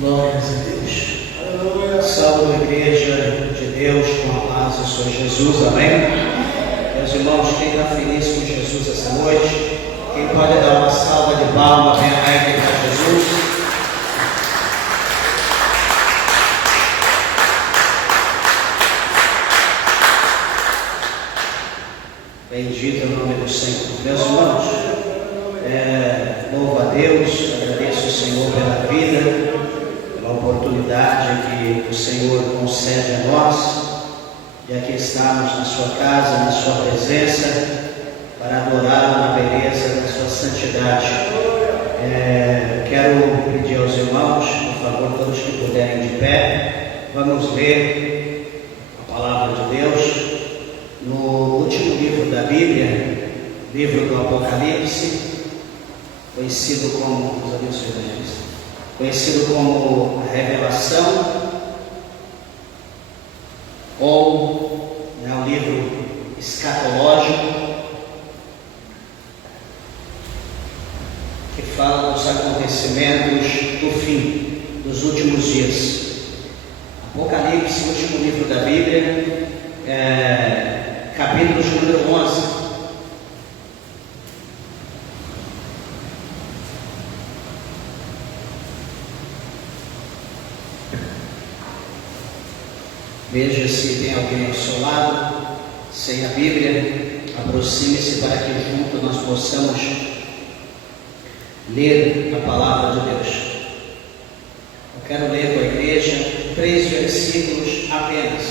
Glórias a Deus. Salve a igreja de Deus com a paz do Senhor Jesus, amém? Meus irmãos, quem está feliz com Jesus essa noite, quem pode dar uma salva de palmas bem alegre para Jesus? Bendito é o nome do Senhor. Meus irmãos, louvo a Deus, agradeço ao Senhor pela vida, pela oportunidade que o Senhor concede a nós de aqui estarmos na sua casa, na sua presença, para adorá-lo na beleza da sua santidade. Quero pedir aos irmãos, por favor, todos que puderem de pé, vamos ler a palavra de Deus no último livro da Bíblia, livro do Apocalipse, conhecido como a Revelação, ou um livro escatológico, que fala dos acontecimentos do fim, dos últimos dias. Apocalipse, último livro da Bíblia, capítulo número 11. Veja se tem alguém ao seu lado, sem a Bíblia, aproxime-se para que juntos nós possamos ler a palavra de Deus. Eu quero ler com a igreja 3 versículos apenas.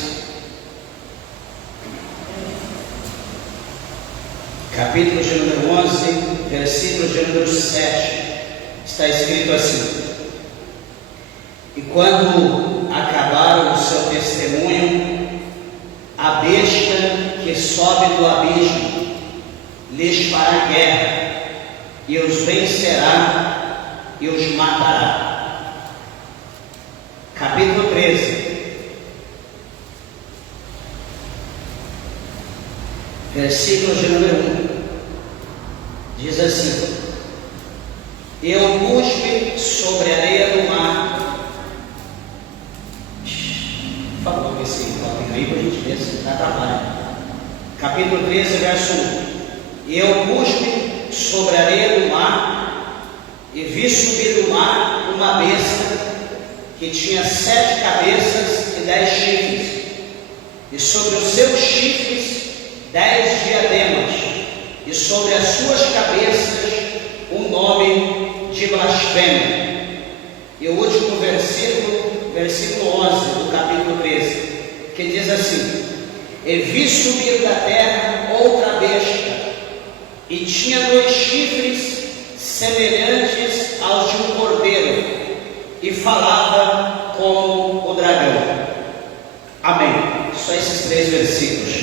Capítulo de número 11, versículo de número 7, está escrito assim: E quando acabaram o seu testemunho, a besta que sobe do abismo lhes fará guerra, e os vencerá e os matará. Capítulo 13, versículo de número 1, diz assim: Eu cuspe sobre a areia do mar. Falou que esse toque aí para a gente ver se está trabalhando. Capítulo 13, verso 1: Eu cuspe sobre a areia do mar, e vi subir do mar uma besta que tinha 7 cabeças e 10 chifres, e sobre os seus chifres 10 diademas, e sobre as suas cabeças um nome de blasfêmia. E o último versículo 11 do capítulo 13, que diz assim: E vi subir da terra outra besta, e tinha 2 chifres semelhantes aos de um cordeiro, e falava como o dragão. Amém. Só esses 3 versículos.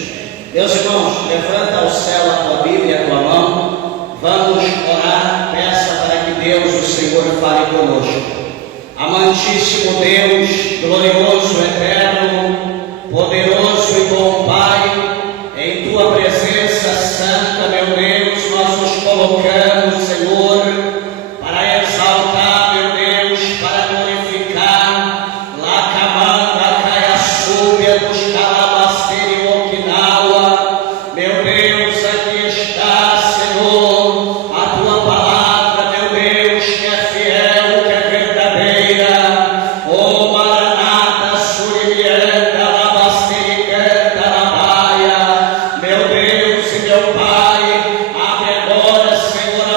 Meus irmãos, levanta ao céu a tua Bíblia, a tua mão. Vamos orar. Peça para que Deus, o Senhor, fale conosco. Amantíssimo Deus, glorioso, eterno, poderoso e bom Pai, em tua presença santa, meu Deus, nós nos colocamos, Senhor, para exaltar, meu Deus, para glorificar, Lacamanda, Caiaçúbia, dos Calabasteri, Okinawa, meu Deus, aqui está, Senhor, a tua palavra, meu Deus, que é fiel, que é verdadeira. Oh, Maranata, Suribianda, Labasteri, Canta, Labaia, meu Deus e meu Pai, abre agora, Senhor,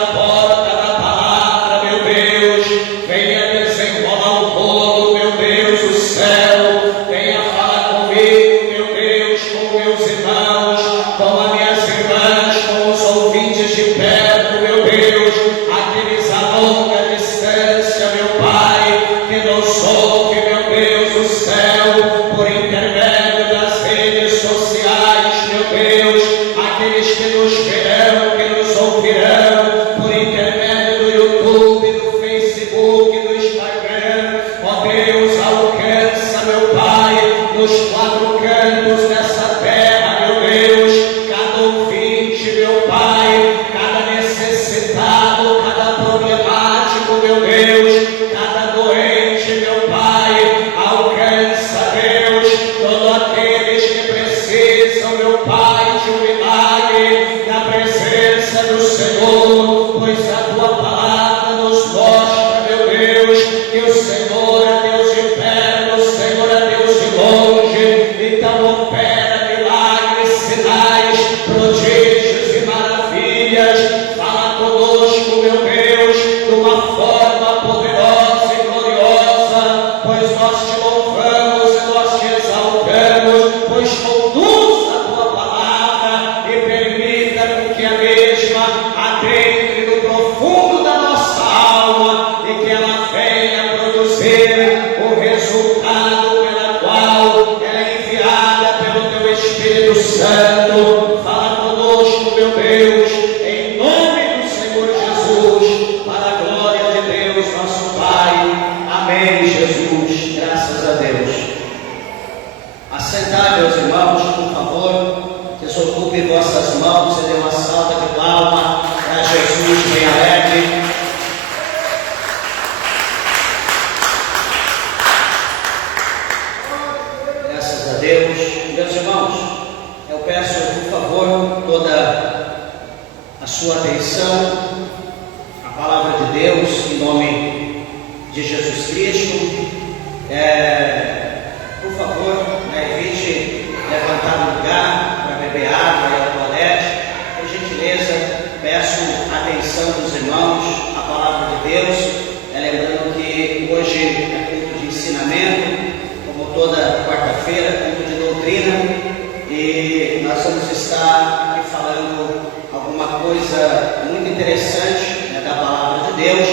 de Deus,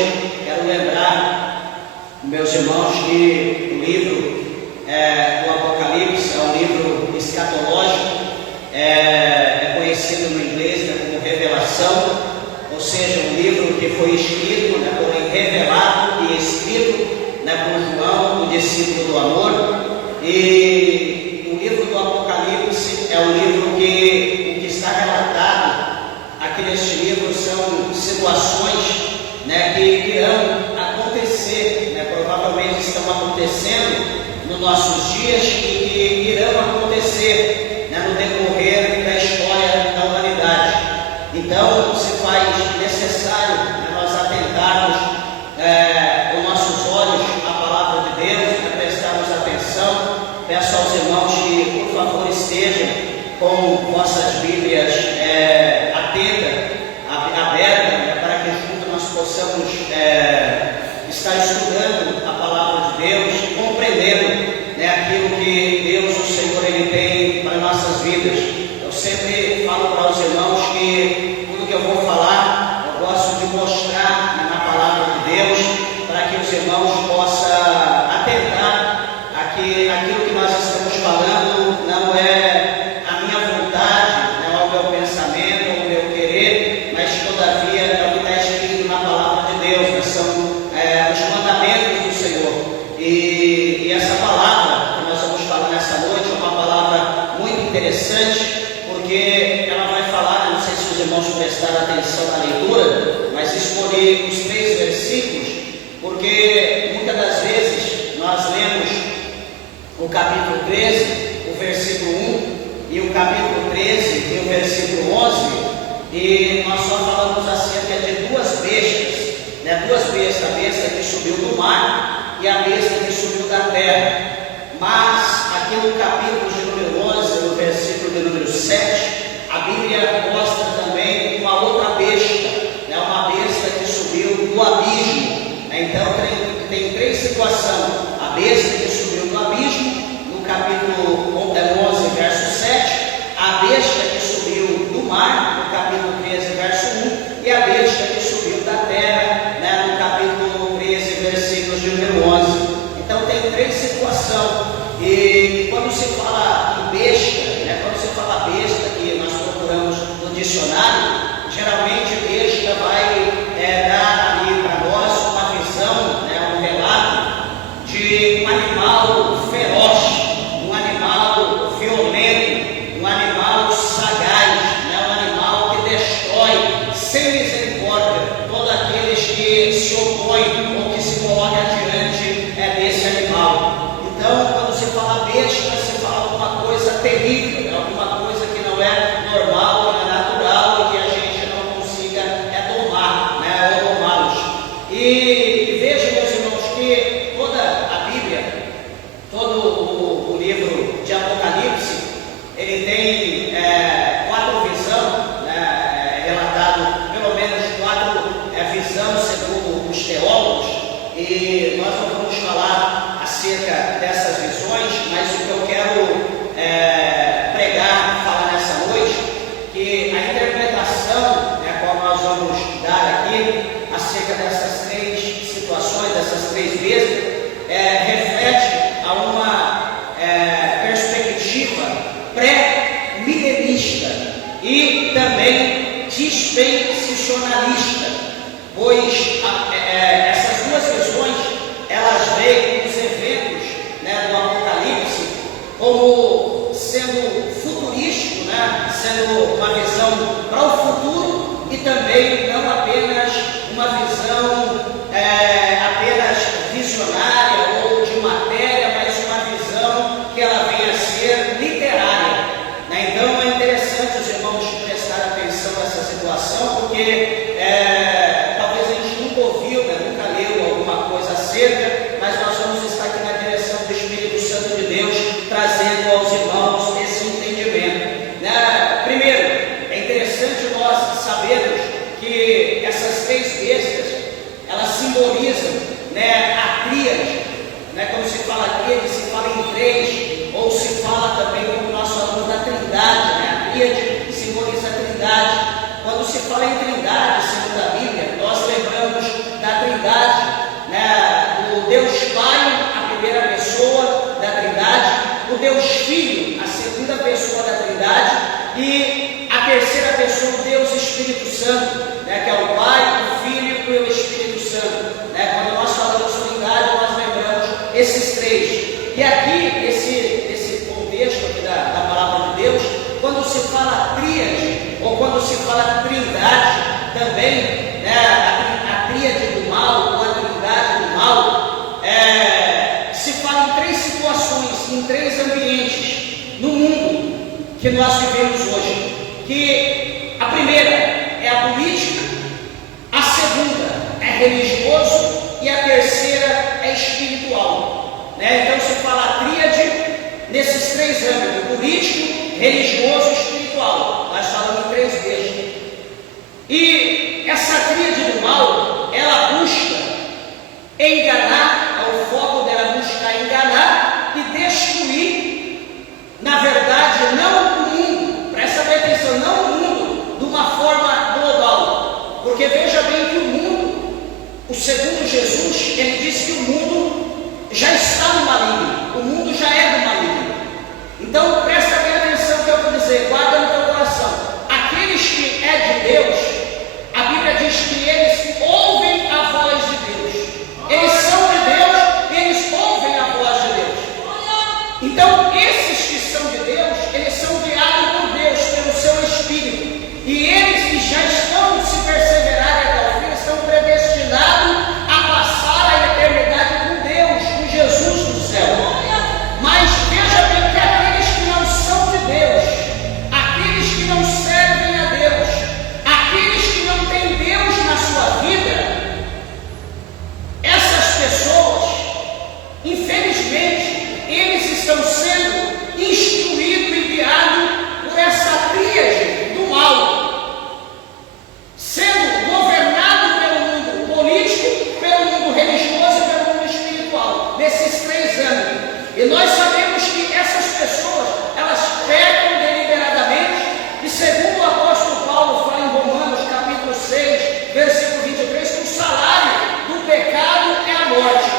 quero lembrar, meus irmãos, que o livro do Apocalipse é um livro escatológico, é conhecido no inglês como Revelação, ou seja, um livro que foi escrito, porém revelado e escrito por João, o discípulo do amor. E o livro do Apocalipse é um livro que o que está relatado aqui neste livro são situações que irão acontecer, provavelmente estão acontecendo nos nossos dias e que irão acontecer no decorrer da história da humanidade. Então se faz necessário nós atentarmos os nossos olhos à palavra de Deus, prestarmos atenção. Peço aos irmãos que, por favor, estejam com vossas Bíblias abertas, para que juntos nós possamos estar estudando a palavra de Deus, compreendendo aquilo que Deus, o Senhor, Ele tem para nossas vidas. Eu sempre falo para os irmãos que tudo que eu vou falar, eu gosto de mostrar na palavra de Deus, para que os irmãos possam atentar aquilo que nós estamos falando não é a minha vontade, não é o meu pensamento, ou o meu querer, mas todavia é o que está escrito na palavra de Deus, são os mandamentos do Senhor. E essa palavra que nós vamos falar nessa noite é uma palavra muito interessante, porque ela vai falar, não sei se os irmãos prestaram atenção na leitura, mas escolhi os 3 versículos, porque muitas das vezes nós lemos o capítulo 13, o versículo 1, e o capítulo 13 e o versículo 11, e nós só falamos acerca de 2 bestas, a besta que subiu do mar e a besta que subiu da terra. Mas aqui no capítulo de número 11, no versículo de número 7, a Bíblia mostra também uma outra besta, uma besta que subiu do abismo. Então tem 3 situações: a besta que subiu do abismo, no capítulo 11, verso 7, a besta que subiu do mar, no capítulo 13, verso 1, e a besta que subiu da terra, no capítulo 13, versículos de número 11. Então tem 3 situações, e quando se fala em besta, quando se fala besta, que nós procuramos no dicionário, geralmente besta vai dar ali para nós uma visão, um relato de um animal feroz, um animal violento, um animal sagaz, um animal que destrói sem misericórdia todos aqueles que se opõem ou que se colocam diante desse animal. Então, quando se fala besta, se fala alguma coisa terrível, alguma coisa que não é normal, não é natural e que a gente não consiga domar, ou domá-los. E vejam, meus irmãos, que toda a Bíblia, todo o livro de Apocalipse, ele tem 4 visões, relatado pelo menos 4 visões segundo os teólogos, e nós não vamos falar acerca dessas visões, mas o que eu quero falar nessa noite, que a interpretação qual nós vamos dar aqui acerca dessas 3 situações, dessas 3 vezes, reflete a uma perspectiva pré-milenista e também dispensacionalista, pois essas 2 visões elas veem os eventos do Apocalipse como sendo futurístico, sendo uma visão para o futuro, e também não apenas uma visão apenas visionária ou de matéria, mas uma visão que ela venha a ser literária. Então é interessante os irmãos prestarem atenção nessa situação, porque talvez a gente nunca ouviu, nunca leu alguma coisa acerca, mas nós vamos estar aqui na direção do Espírito Santo de Deus, trazendo aos irmãos esse entendimento. Primeiro, é interessante nós sabermos que essas 3 bestas, elas simbolizam a tríade, quando se fala tríade, se fala em 3, ou se fala também, como nós falamos, da trindade, a tríade simboliza a trindade. Quando se fala em trindade, segundo a Bíblia, nós lembramos em 3 ambientes no mundo que nós vivemos hoje. Que a primeira é a política, a segunda é religioso e a terceira é espiritual. Então se fala a tríade nesses 3 âmbitos: político, religioso e espiritual. Nós falamos em 3 vezes. E essa tríade do mal, ela busca enganar, o foco dela é buscar enganar e destruir, na verdade, não o mundo, presta bem atenção, não o mundo de uma forma global, porque veja bem que o mundo, o segundo Jesus, ele disse que o mundo já está no maligno, o mundo já é do maligno. Então presta bem atenção no que eu vou dizer, guarda no teu coração. Aqueles que é de Deus, a Bíblia diz que eles ouvem a voz de Deus. Eles são de Deus, eles ouvem a voz de Deus. Então, esses que são de Deus, eles são guiados por Deus, pelo seu Espírito. E eles que já estão, se perseverarem até o fim, estão predestinados a passar a eternidade com Deus, com Jesus no céu. Mas veja bem que aqueles que não são de Deus, aqueles que não servem a Deus, aqueles que não têm Deus na sua vida, essas pessoas, infelizmente, eles estão sendo instruídos e guiados por essa tríade do mal, sendo governado pelo mundo político, pelo mundo religioso e pelo mundo espiritual, nesses 3 âmbitos. E nós sabemos que essas pessoas, elas pecam deliberadamente, e segundo o apóstolo Paulo fala em Romanos capítulo 6, versículo 23, que o salário do pecado é a morte.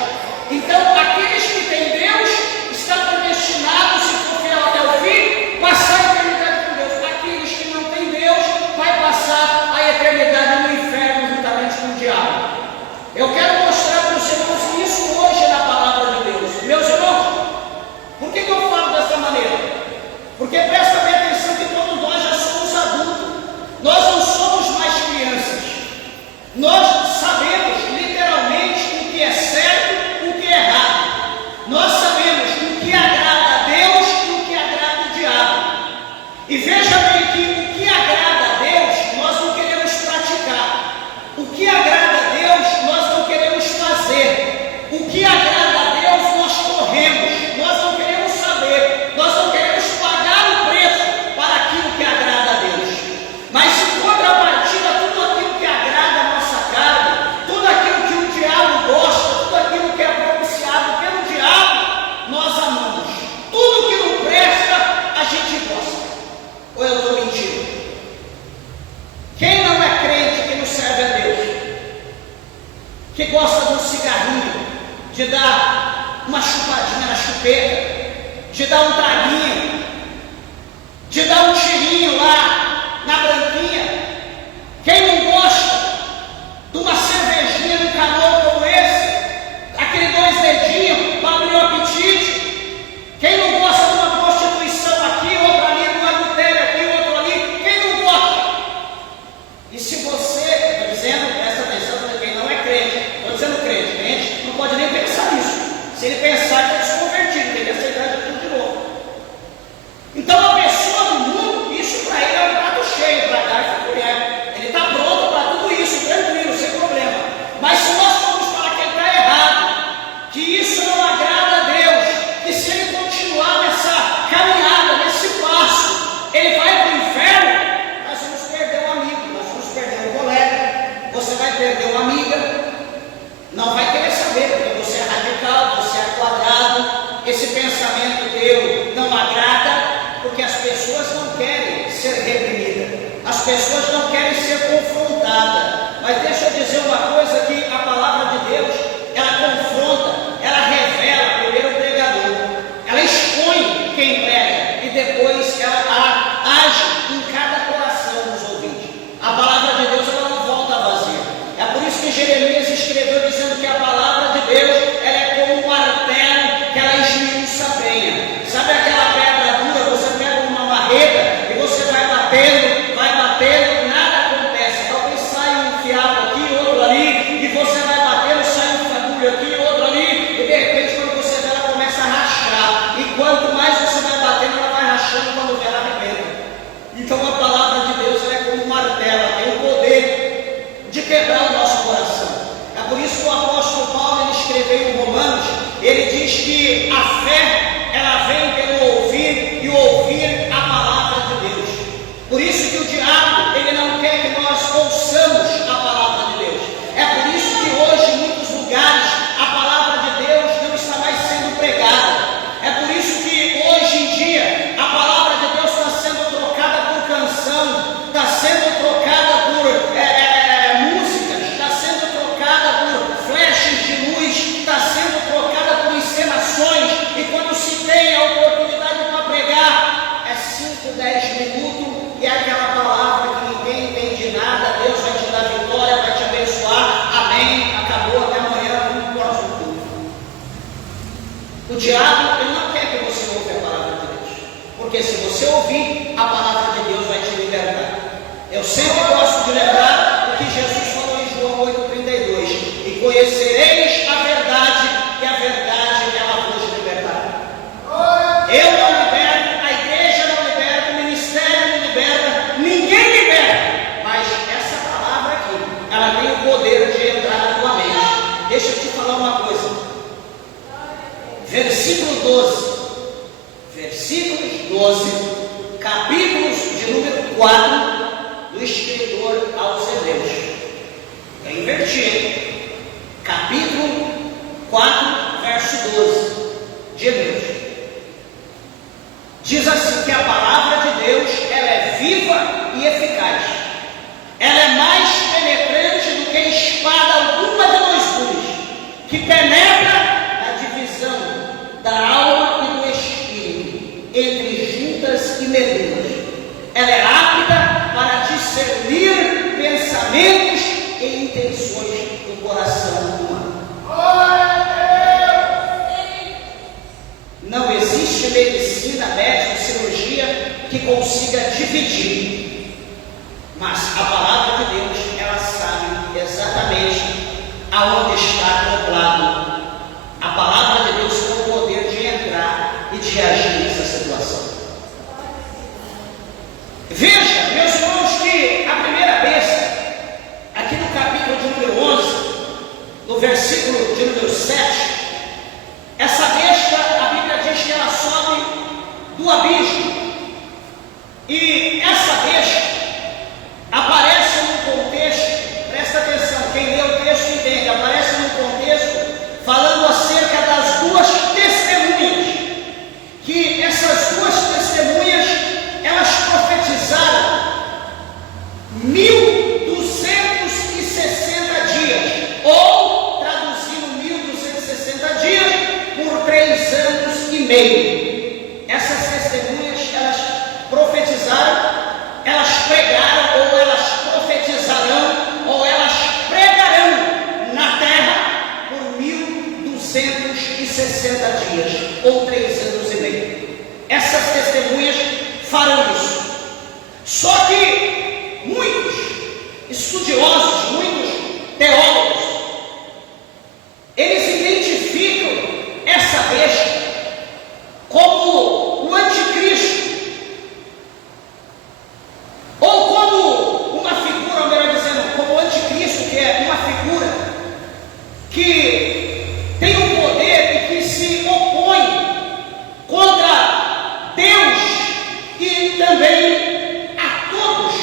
Então, aqueles que têm Deus estão predestinados, se for fiel até o fim, passar a eternidade com Deus. Aqueles que não têm Deus, vai passar a eternidade no inferno juntamente com o diabo. Eu quero mostrar para os irmãos isso hoje na palavra de Deus. Meus irmãos, por que eu falo dessa maneira? Porque presta bem atenção que todos nós já somos adultos. Nós não somos mais crianças. Nós sabemos literalmente o que é certo e o que é errado. Nós sabemos o que agrada a Deus e o que agrada o diabo. E veja bem que o que agrada a Deus, nós não queremos praticar. O que agrada a Deus, nós não queremos fazer. O que agrada a Deus, nós corremos. Nós não queremos saber. Nós não queremos pagar o preço para aquilo que agrada a Deus. Mas em contrapartida, tudo aquilo que agrada a nossa carne, tudo aquilo que o diabo gosta, tudo aquilo que é propiciado pelo diabo, nós amamos. Tudo que não presta, a gente gosta. Ou eu estou mentindo? Quem não é crente, que não serve a Deus, que gosta de um cigarrinho, de dar uma chupadinha na chupeta, de dar um traguinho, de dar um tirinho lá na branquinha, quem não gosta de uma cervejinha no canal como esse, aquele 2 dedinhos para abrir o apetite, quem não gosta de uma prostituição aqui, outra ali, um adultério aqui, outro ali, quem não gosta? E se você, estou dizendo, presta atenção, quem não é crente, estou dizendo crente não pode nem pensar nisso. Se ele pensar, ele está desconvertido, tem que aceitar tudo de novo. Então a pessoa do mundo, isso para ele é um prato cheio, para dar e para colher. Ele está pronto para tudo isso, tranquilo, sem problema. Mas se nós formos falar que ele está errado, que isso não agrada a Deus, que se ele continuar nessa caminhada, nesse passo, ele vai para o inferno, nós vamos perder um amigo, nós vamos perder um colega, você vai perder uma amiga, não vai querer saber, porque você é radical, você é quadrado, esse pensamento teu não agrada, porque as pessoas não querem ser reprimidas, as pessoas não querem ser confrontadas. Mas deixa eu dizer uma coisa, que a palavra de Deus, ela confronta, ela revela primeiro o pregador, ela expõe quem prega e depois ela age em cada coração dos ouvintes. A palavra de Deus, ela não volta vazia. É por isso que Jeremias escreveu dizendo que a palavra de Deus, ela é como um martelo que ela esmiuça a penha. Sabe aquela pedra dura, você pega uma marreta e você vai batendo, nada acontece. Talvez saia um fiapo aqui, outro ali, e você vai batendo, sai um fagulho aqui, outro ali, e de repente quando você vê, ela começa a rachar. E quando Por isso que o apóstolo Paulo, ele escreveu em Romanos, ele diz que a fé, ela vem pelo ouvir e ouvir a palavra de Deus. Por isso que o diabo, ele não quer que nós ouçamos a palavra de Deus. É por isso que hoje, em muitos lugares, a palavra de Deus não está mais sendo pregada. É por isso que hoje em dia, a palavra de Deus está sendo trocada por canção, está sendo trocada por músicas, está sendo trocada por flashes de luz, está sendo trocada por encenações. E quando se tem a oportunidade para pregar, é 5, 10 minutos e é aquela palavra que ninguém entende nada. Deus vai te dar vitória, vai te abençoar, amém, acabou, até amanhã, no próximo culto. O diabo, ele não quer que você ouça a palavra de Deus, porque se você ouvir, a palavra de Deus vai te libertar. Eu sempre gosto de lembrar o que Jesus falou em João 8,32: e conhecereis a verdade, e a verdade ela vos libertará. Eu não liberto, a igreja não liberta, o ministério não liberta, ninguém liberta, mas essa palavra aqui, ela tem o poder de entrar na tua mente. Deixa eu te falar uma coisa. Versículos 12, capítulos de número 4 do escritor aos Hebreus. É invertido. Capítulo 4, verso 12 de Hebreus. Diz assim que a palavra de Deus, ela é viva e eficaz. Ela é mais penetrante do que espada alguma de dois gumes, que penetra na divisão da alma e do espírito, entre juntas e medulas. Ela é apta para discernir pensamentos e intenções do coração humano. Não existe medicina, médica, cirurgia que consiga dividir, mas a palavra de Deus, ela sabe exatamente aonde está acoplado. A palavra de Deus tem o poder de entrar e de agir nessa situação. Veja, meus irmãos, que a primeira besta, aqui no capítulo de número 11, no versículo de número 7, essa besta, a Bíblia diz que ela sobe do abismo. E essa besta aparece num contexto, presta atenção, quem lê o texto entende, aparece num contexto falando acerca das duas testemunhas, que essas duas testemunhas, elas profetizaram 1260 dias, ou traduzindo 1260 dias por 3 anos e meio. Essas testemunhas, elas profetizaram, elas pregaram, ou elas profetizarão, ou elas pregarão na terra por 1260 dias, ou 3 anos e meio. Essas testemunhas farão isso. Só que muitos estudiosos, muitos teólogos, eles identificam essa besta como o anticristo, ou como uma figura, ou melhor dizendo, como o anticristo, que é uma figura que tem um poder e que se opõe contra Deus e também a todos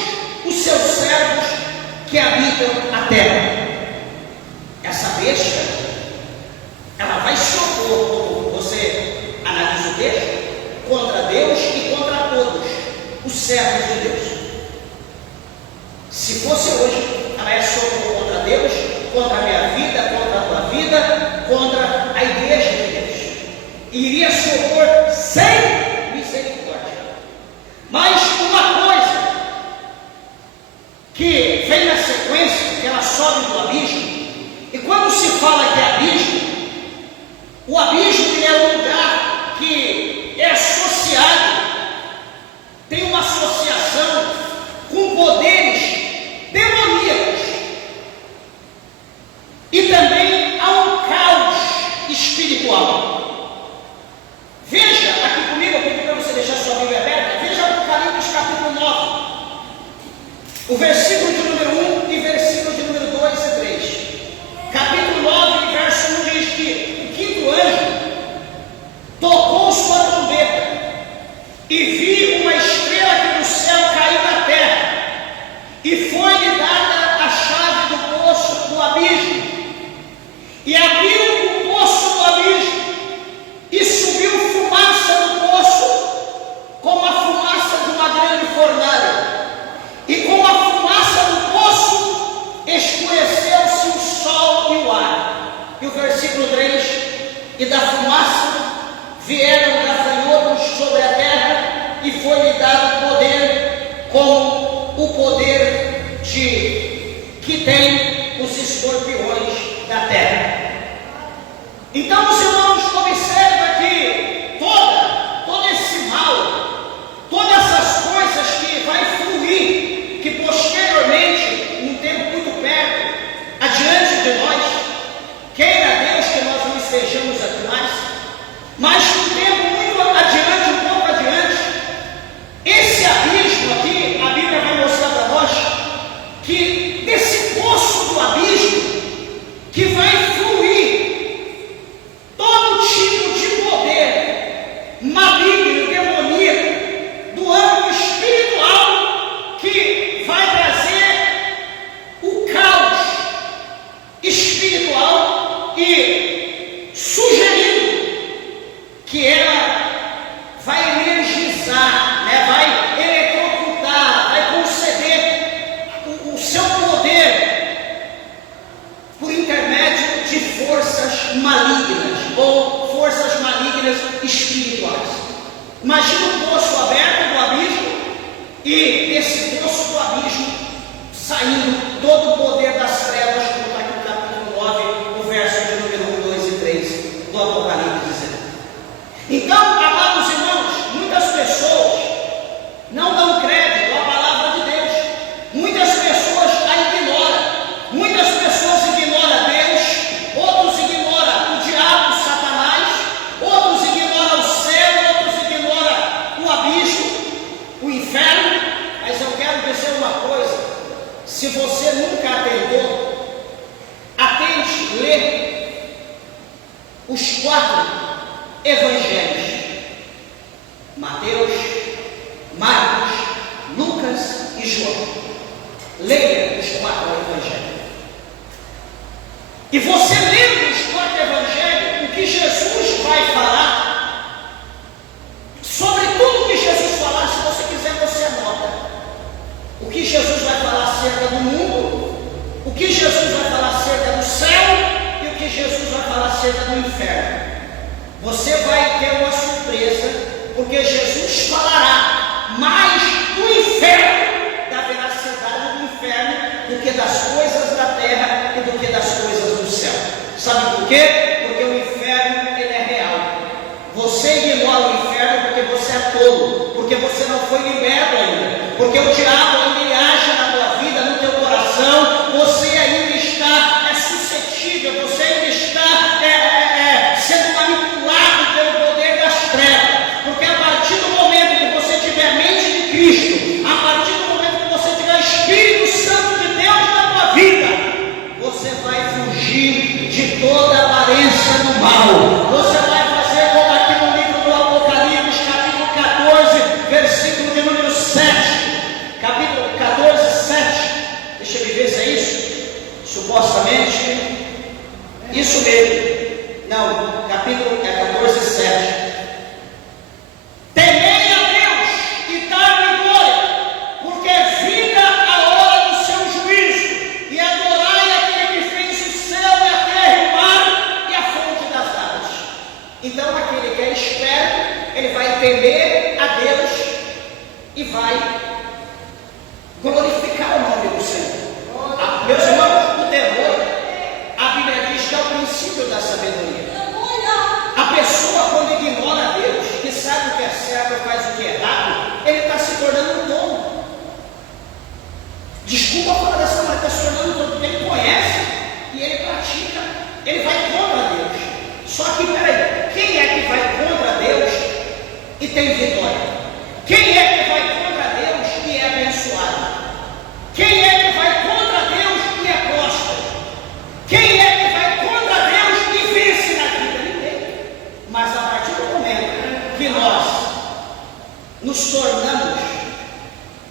os seus servos que habitam a terra. Essa besta, ela vai se opor, como você analisa o texto, contra Deus e contra todos os servos de Deus. Se fosse hoje, ela ia se opor contra Deus, contra a minha vida, contra a tua vida, contra a igreja de Deus. Iria se opor sem misericórdia. Mas uma coisa que vem na sequência, que ela sobe do abismo, e quando se fala que é abismo, o abismo é um lugar que é associado, tem uma associação com poderes demoníacos, e também há um caos espiritual. Veja aqui comigo, eu pedi para você deixar sua Bíblia aberta, veja Apocalipse capítulo 9, o versículo de número 1 e versículo de número 2 e 3. Capítulo e da fumaça vieram gafanhotos sobre a terra, e foi-lhe dado poder como o poder que tem os escorpiões da terra. Então, os irmãos, observa que todo esse mal, todas essas coisas que vai fluir, que posteriormente, num tempo muito perto, adiante de nós, queira Deus que nós não estejamos aqui mais, mas um tempo muito adiante, um pouco adiante, esse abismo aqui, a Bíblia vai mostrar para nós, que desse poço do abismo, que vai fluir todo tipo de poder maligno, demoníaco, do âmbito espiritual, que vai trazer o caos espiritual e sugerindo que ela vai energizar, né? Vai eletrocutar, vai conceder o seu poder por intermédio de forças malignas ou forças malignas espirituais. Imagina um poço aberto do abismo e desse poço do abismo saindo todo o poder das trevas, como está aqui no capítulo 9, o verso de número 1, 2 e 3 do Apocalipse. Então, amados irmãos, muitas pessoas não dão crédito à palavra de Deus. Muitas pessoas a ignoram. Muitas pessoas ignoram Deus, outros ignoram o diabo, Satanás, outros ignoram o céu, outros ignoram o abismo, o inferno. Mas eu quero dizer uma coisa: se você nunca atentou, atente, lê os 4 evangelhos: Mateus, Marcos, Lucas e João. Leia os 4 evangelhos. E você lendo os 4 evangelhos, o que Jesus vai falar, sobre tudo que Jesus falar, se você quiser, você anota. O que Jesus vai falar acerca do mundo, o que Jesus vai falar acerca do céu e o que Jesus vai falar acerca do inferno. Você vai ter uma surpresa, porque Jesus falará mais do inferno, da veracidade do inferno, do que das coisas da terra e do que das coisas do céu. Sabe por quê? Porque o inferno, ele é real. Você ignora o inferno porque você é tolo, porque você não foi liberto ainda, porque o diabo ainda ele age na tua vida, no teu coração. Você ainda está suscetível, você ainda está sendo manipulado pelo poder das trevas, porque a partir do momento que você tiver a mente de Cristo, a partir do momento que você tiver o Espírito Santo de Deus na tua vida, você vai fugir de toda a aparência do mal. Você vai fazer como aqui no livro do Apocalipse, capítulo 14, versículo de número 7. Capítulo 14, 7. Deixa eu ver se é isso. Supostamente, isso mesmo. Não, capítulo 14, 7. Temei a Deus e dai-lhe glória, porque é vinda a hora do seu juízo, e adorai aquele que fez o céu e a terra, o mar e a fonte das águas. Então, aquele que é esperto, ele vai temer a Deus e vai glorificar o nome do Senhor. Meus irmãos, o temor, a Bíblia diz que é o princípio da sabedoria. A pessoa, quando ignora Deus, que sabe o que é certo e faz o que é errado, ele está se tornando um tolo. Desculpa falar dessa maneira, está se tornando um tolo, porque ele conhece e ele pratica, ele vai contra Deus. Só que, peraí, quem é que vai contra Deus e tem vitória? Quem é que vai contra Deus e é abençoado? Quem é que vai contra Deus e é próspero? Quem é que vai contra Deus e vence na vida? Ninguém. Mas a partir do momento que nós nos tornamos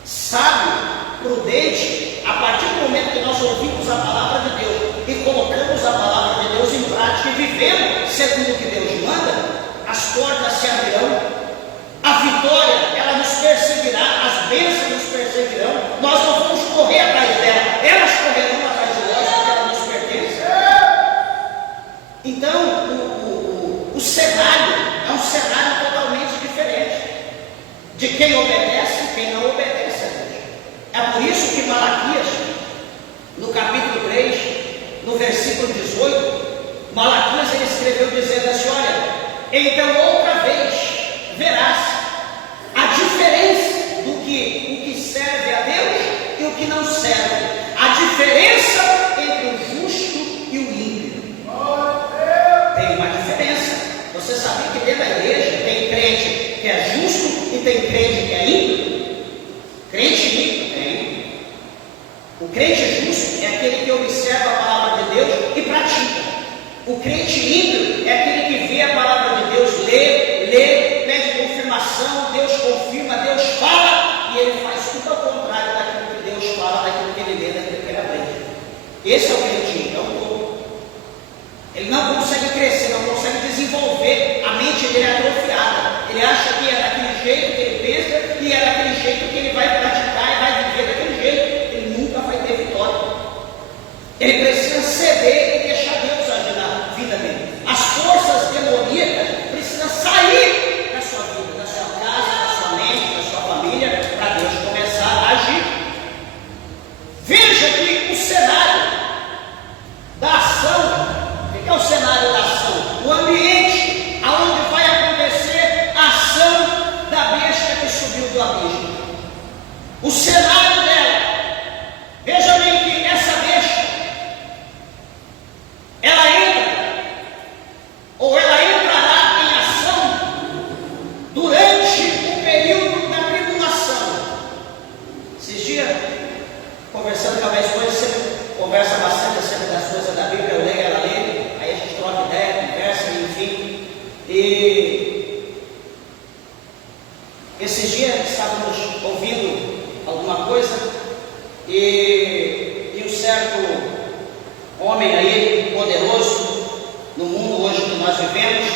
sábios, prudentes, a partir do momento que nós ouvimos a palavra de Deus e colocamos a palavra de Deus em prática e vivemos segundo o que Deus manda, as portas se abrirão, a vitória, ela nos perseguirá, as bênçãos nos perseguirão, nós não vamos correr atrás dela, elas correrão atrás de nós, porque ela nos pertence. Então, versículo 18, Malaquias ele escreveu dizendo assim: olha, então outra vez verás a diferença do que o que serve a Deus e o que não serve, a diferença entre o justo e o ímpio. Tem uma diferença. Você sabia que dentro da igreja tem crente que é justo e tem crente que é ímpio? Crente ímpio tem. O crente justo é aquele que observa a palavra de Deus e pratica. O crente ímpio é aquele que vê a palavra de Deus, lê, pede confirmação, Deus confirma, Deus fala, e ele faz tudo ao contrário daquilo que Deus fala, daquilo que ele lê, daquilo que ele aprende. Esse é o crente ímpio, é o povo. Ele não consegue crescer, não consegue desenvolver, a mente dele é atrofiada. Ele acha que é daquele jeito que ele pensa e é daquele jeito que ele vai praticar e vai viver daquele jeito. Ele nunca vai ter vitória. Ele precisa ceder e deixar Deus agir na vida dele. As forças demoníacas precisam sair da sua vida, da sua casa, da sua mente, da sua família, para Deus começar a agir. Veja que o cenário da ação, o que é o cenário da ação? O ambiente aonde vai acontecer a ação da besta que subiu do abismo. O cenário dela. Veja bem que essa besta, ela entra, ou ela entrará em ação durante o período da tribulação. Esses dias, conversando com a minha esposa, sempre conversa bastante acerca das coisas da Bíblia, eu leio, ela lê, aí a gente troca ideia, conversa, enfim. E esses dias estávamos ouvindo alguma coisa e um certo homem aí, poderoso, no mundo hoje que nós vivemos,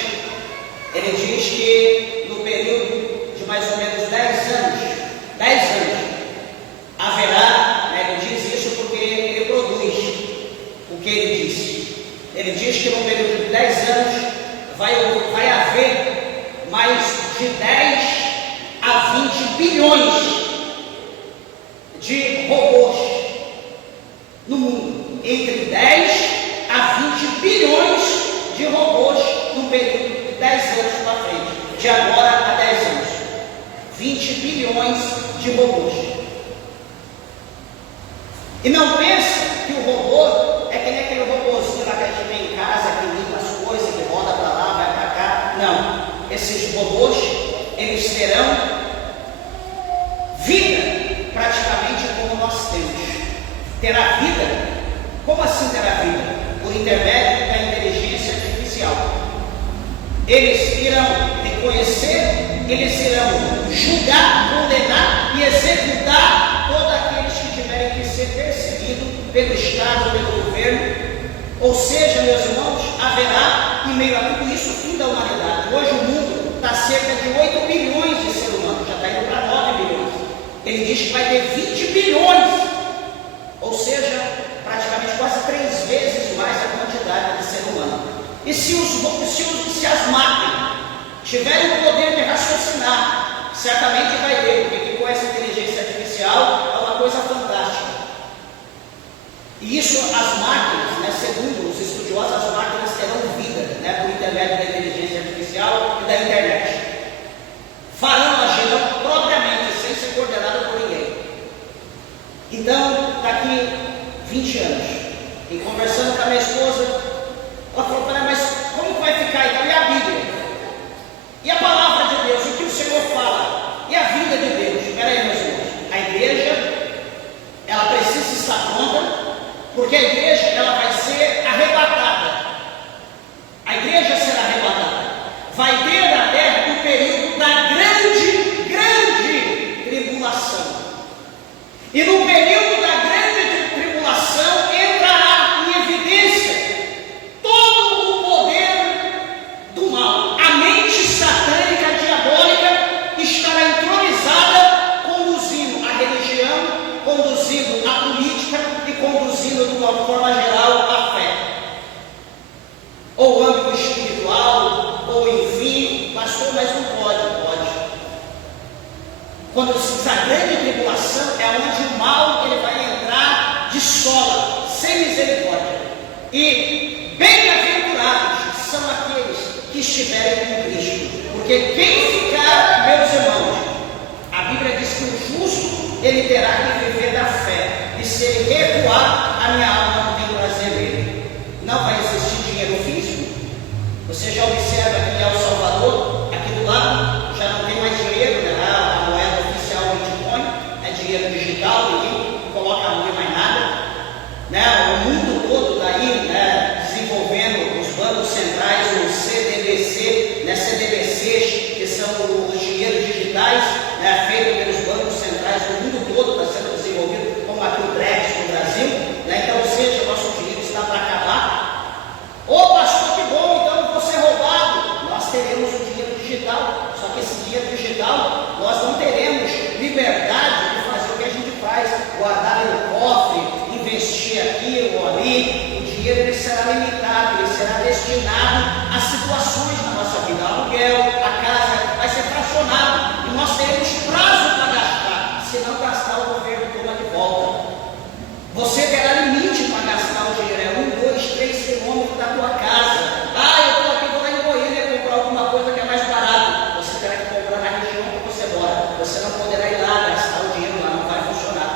ele diz que no período de mais ou menos 10 anos, haverá, ele diz isso porque ele produz o que ele disse. Ele diz que no período de 10 anos vai haver mais de 10 a 20 bilhões de robôs no mundo, entre 10 a 20 bilhões de robôs no período de 10 anos para frente, de agora a 10 anos, 20 bilhões de robôs. E não pensa que o robô é que nem aquele robôzinho lá que a gente tem em casa, que limpa as coisas, que roda para lá, vai para cá. Não, esses robôs, eles terão vida praticamente como nós temos. Terá vida? Como assim terá vida? Por intermédio da inteligência artificial. Eles irão reconhecer, eles irão julgar, condenar e executar todos aqueles que tiverem que ser perseguidos pelo Estado, pelo governo. Ou seja, meus irmãos, haverá, em meio a tudo isso, o fim da humanidade. Hoje o mundo está cerca de 8 bilhões de seres humanos, já está indo para 9 bilhões. Ele diz que vai ter 20 bilhões, ou seja, praticamente quase 3 vezes mais a quantidade de ser humano. E se as máquinas tiverem o poder de raciocinar, certamente vai ter, porque com essa inteligência artificial é uma coisa fantástica. E isso, as máquinas, né, segundo os estudiosos, as máquinas terão vida, né, por intermédio da inteligência artificial e da internet. Farão agir propriamente, sem ser coordenado por ninguém. Então, daqui 20 anos, e conversando com a minha esposa, ela falou: mas como vai ficar então? E a Bíblia? E a palavra de Deus? O que o Senhor fala? E a vida de Deus? Espera aí, meus irmãos. A igreja, ela precisa estar pronta, porque a igreja, ela vai ser arrebatada. A igreja será arrebatada. Vai ter na terra o período da grande tribulação. E no período da grande tribulação entrará em evidência todo o poder do mal. A mente satânica, diabólica, estará entronizada, conduzindo a religião, conduzindo a política e conduzindo de uma forma geral a fé. Ou âmbito espiritual, ou enfim, pastor, mas não pode. Quando se diz a grande tribulação, é onde o mal ele vai entrar de sola, sem misericórdia. E bem-aventurados são aqueles que estiverem com Cristo, porque quem ficar, meus irmãos, a Bíblia diz que o justo, ele terá que viver da fé, e se ele recuar, a minha alma não tem prazer nele. Não vai existir dinheiro físico. Você já observa que em El Salvador, aqui do lado, já não tem mais dinheiro, né? A moeda oficial do Bitcoin é dinheiro digital, ninguém coloca a mão em mais nada, né? O mundo todo está aí, né, desenvolvendo os bancos centrais, os CDBC, né, CDBCs, que são os dinheiros digitais, né, feitos pelos bancos centrais do mundo todo, está sendo desenvolvido, como aqui o Drex no Brasil, né? Então, ou seja, o nosso dinheiro está para acabar. Ô pastor, que bom, então eu vou ser roubado. Nós teremos o dinheiro digital, só que esse dinheiro digital, nós não teremos liberdade de fazer o que a gente faz, guardar ele no cofre, investir aqui ou ali. O dinheiro ele será limitado, ele será destinado a situações na nossa vida. O aluguel, a casa vai ser fracionado, e nós teremos prazo para gastar. Se não gastar, o governo toma de volta. Você terá limite para gastar o dinheiro, é 1, 2, 3 quilômetros da tua casa. Eu estou aqui, vou lá em Goiânia comprar alguma coisa que é mais barato. Você terá que comprar na região que você mora. Você não poderá ir lá gastar o dinheiro lá, não vai funcionar.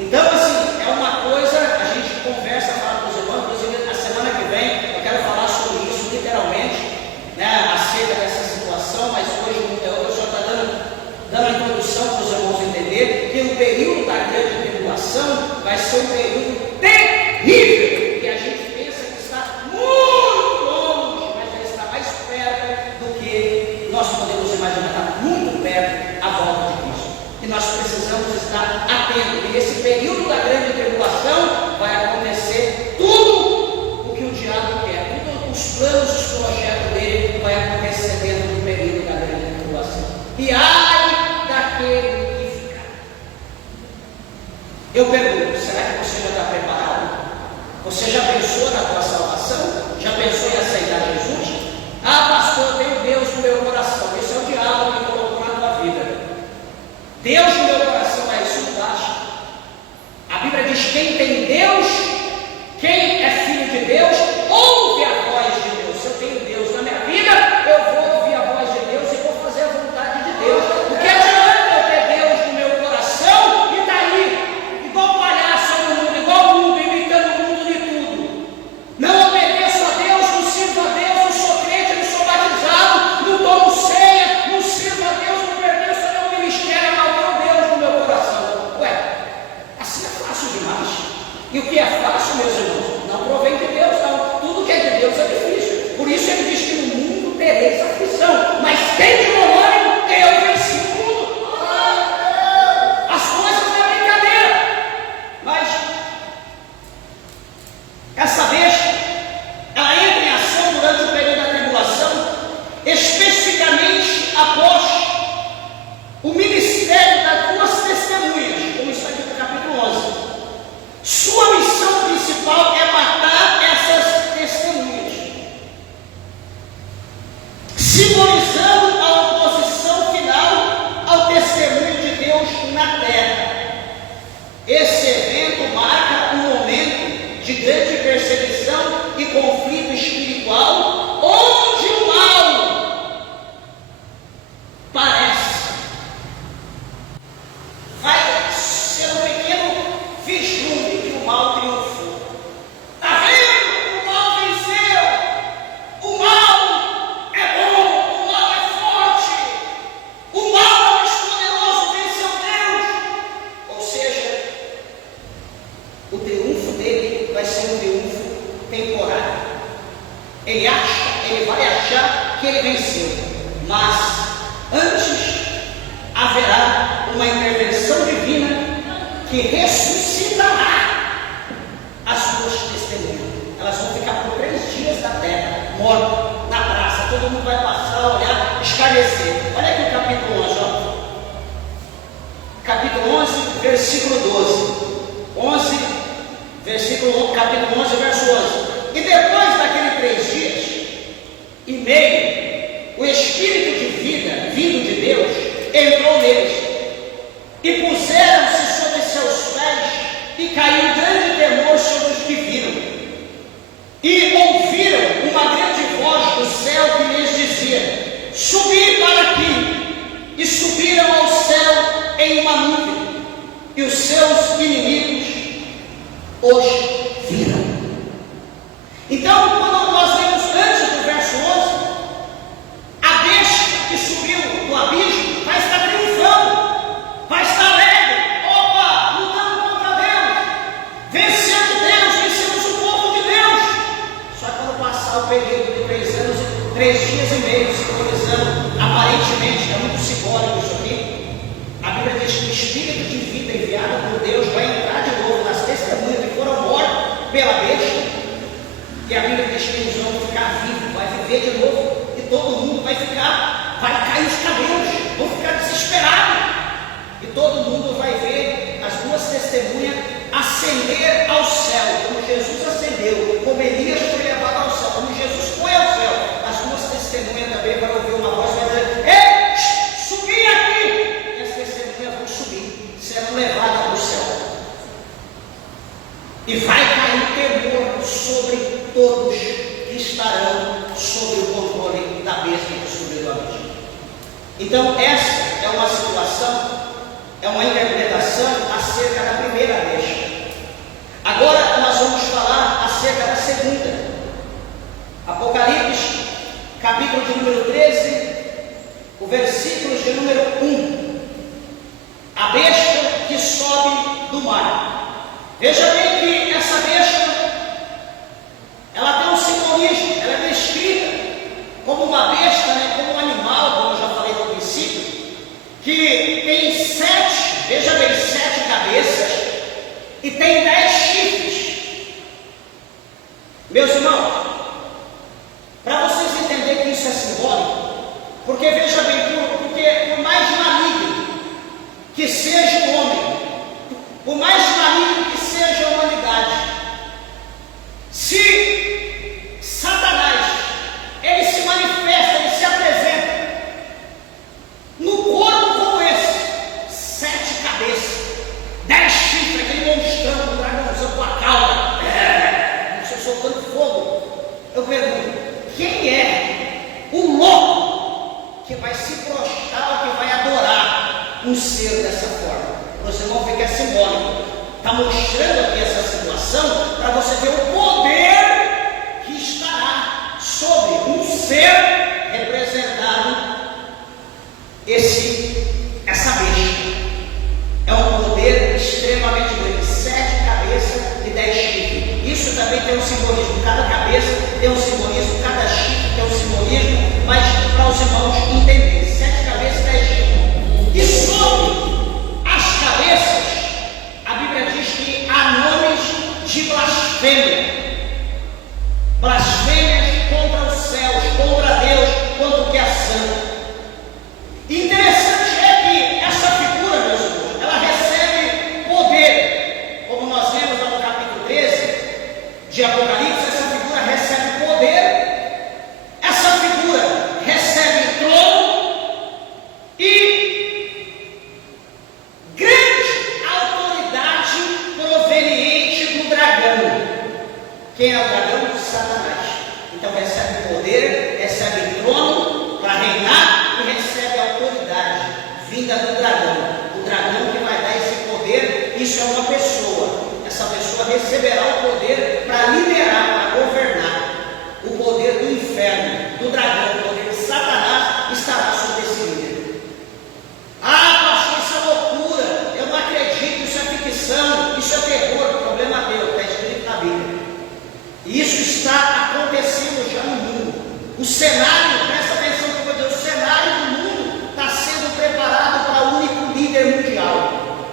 Então, assim, é uma coisa, a gente conversa, fala com os irmãos, inclusive a semana que vem eu quero falar sobre isso literalmente, né, acerca dessa situação, mas hoje o senhor está dando a introdução para os irmãos entenderem que o período da grande tribulação vai ser um período terrível, e a gente pensa que está muito longe, mas já está mais perto do que nós podemos imaginar, está muito perto a volta de Cristo. E nós precisamos estar atentos, e nesse período da grande tribulação vai acontecer tudo o que o diabo quer, todos os planos, os projetos dele vai acontecer dentro do período da grande tribulação. E ai daquele que ficar. Eu pergunto, será que você já está preparado? Você já pensou na tua salvação? Já pensou em aceitar Jesus? Pastor, eu tenho Deus no meu coração. Esse é o diabo que colocou na tua vida. Deus no meu coração, mas isso não basta. A Bíblia diz: quem tem Deus, quem é filho de Deus, ouve a voz de Deus. Se eu tenho Deus na minha vida, eu vou ouvir a voz de Deus e vou fazer a vontade de Deus. O que adianta eu ter Deus no meu coração e está aí, igual palhaço no mundo, igual o mundo, imitando o mundo de tudo? Não obedeço a Deus, não sirvo a Deus, não sou crente, não sou batizado, não tomo ceia, não sirvo a Deus, não pertenço ao meu ministério, mas tenho Deus no meu coração. Ué, assim é fácil demais. E o que é fácil, meus irmãos, não provém de Deus, não. Tudo que é de Deus é difícil. Por isso ele diz que no mundo tereis aflição, mas tem de bom ânimo, eu venci o mundo. As coisas não é brincadeira. Mas essa besta, ela entra em ação durante o período da tribulação, especificamente após o ministério das duas testemunhas, como está aqui no capítulo 11. Sua missão principal é matar essas testemunhas, simbolizando a oposição final ao testemunho de Deus na terra. Esse evento marca um momento de grande perseguição e conflito espiritual, onde o mal parece vai ser um pequeno vislumbre que o mal triunfou. Está vendo? O mal venceu. O mal é bom. O mal é forte. O mal é mais poderoso. Venceu Deus. Ou seja, o triunfo dele vai ser um triunfo temporário. Ele vai achar que ele venceu, mas antes haverá uma intervenção divina que ressuscitará as duas testemunhas. Elas vão ficar por 3 dias na terra, mortas, na praça. Todo mundo vai passar, olhar, escarnecer. Olha aqui o capítulo 11, ó. Capítulo 11, versículo 12. Capítulo 11, verso 11. E depois daqueles 3 dias e meio, o Espírito de vida, vindo de Deus, entrou neles, e puseram-se sobre seus pés, e caiu grande temor sobre os que viram, e ouviram seus inimigos os viram. Então, quando nós lemos antes do verso 11, a besta que subiu do abismo vai estar triunfando, vai estar alegre, opa, lutando contra Deus, vencemos o povo de Deus. Só que quando passar o período de 3 anos, 3 dias e meio, simbolizando, aparentemente, é muito simbólico isso aqui, a Bíblia diz que o Espírito de vida enviado por Deus vai entrar de novo nas testemunhas que foram mortas pela besta. E a Bíblia diz que eles vão ficar vivos, vai viver de novo, e todo mundo vai cair os cabelos, vão ficar desesperados, e todo mundo vai ver as 2 testemunhas ascender ao céu, como Jesus ascendeu, como Elias foi levado ao céu, como Jesus foi ao céu. As 2 testemunhas também vão ouvir uma voz e vai dizer: ei, subi aqui! E as testemunhas vão subir, serão levadas para o céu, e vai cair temor sobre todos que estarão sob o controle da besta que subiu do abismo. Então, essa é uma situação, é uma interpretação acerca da primeira besta. Agora nós vamos falar acerca da segunda. Apocalipse, capítulo de número 13, o versículo de número 1. A besta que sobe do mar. Veja bem que essa besta, ela tem um simbolismo, ela é descrita como uma besta, como um animal, como eu já falei no princípio, que tem 7, veja bem, 7 cabeças e tem 10 chifres. Meus irmãos, para vocês entenderem que isso é simbólico, porque veja bem, porque por mais maligno que seja o homem, por mais maligno que seja a humanidade, se Satanás, ele se manifesta, ele se apresenta no corpo como esse, 7 cabeças, 10 chifres, aquele monstrão, um dragãozão com a cauda, você soltando fogo. Eu pergunto, quem é o louco que vai se prostrar, que vai adorar um ser dessa forma? Você não vê que é simbólico. Está mostrando aqui essa situação para você ver o poder que estará sobre um ser representado, essa besta. É um poder extremamente grande, 7 cabeças e 10 chifres. Isso também tem um simbolismo, cada cabeça tem um simbolismo, cada chifre tem um simbolismo, mas para os irmãos entenderem, 7 cabeças e 10 chifres. E sobre as cabeças, a Bíblia diz que há nomes de blasfêmia. Blasfêmias contra os céus, contra Deus, contra o que é santo. Interessante é que essa figura, meus irmãos, ela recebe poder. Como nós vemos lá no capítulo 13 de Apocalipse, essa figura recebe poder, essa figura recebe trono e grande autoridade proveniente do dragão. Quem é o dragão? Satanás. Então recebe poder, recebe trono para reinar e recebe autoridade vinda do dragão. O dragão que vai dar esse poder, isso é uma pessoa. Essa pessoa receberá o poder para liderar, para governar. O poder do inferno, do dragão, o poder de Satanás estará sobre esse líder. Ah, pastor, isso é loucura, eu não acredito, isso é ficção, isso é terror. Problema teu, está escrito na Bíblia. E isso está acontecendo já no mundo. O cenário, presta atenção que eu vou dizer, o cenário do mundo está sendo preparado para o único líder mundial.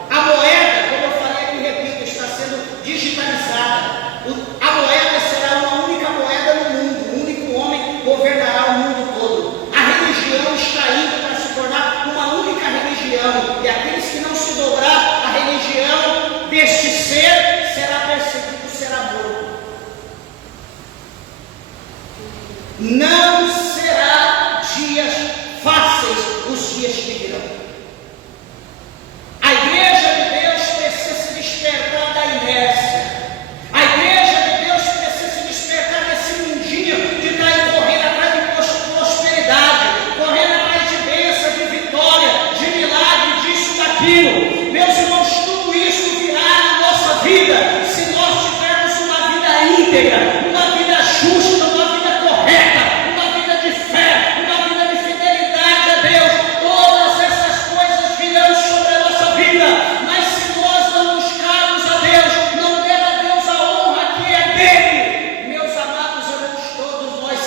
A moeda, como eu falei aqui, repito, está sendo digitalizada. A moeda será uma única moeda no mundo, um único homem governará o mundo todo. A religião está indo para se tornar uma única religião, e aqueles que não se dobrar à religião deste ser será perseguido, será morto. Não será dias fáceis os dias que virão. A igreja de Deus precisa se despertar da inércia. A igreja de Deus precisa se despertar desse mundinho de estar aí correndo atrás de prosperidade, correndo atrás de bênção, de vitória, de milagre, disso, daquilo. Meus irmãos, tudo isso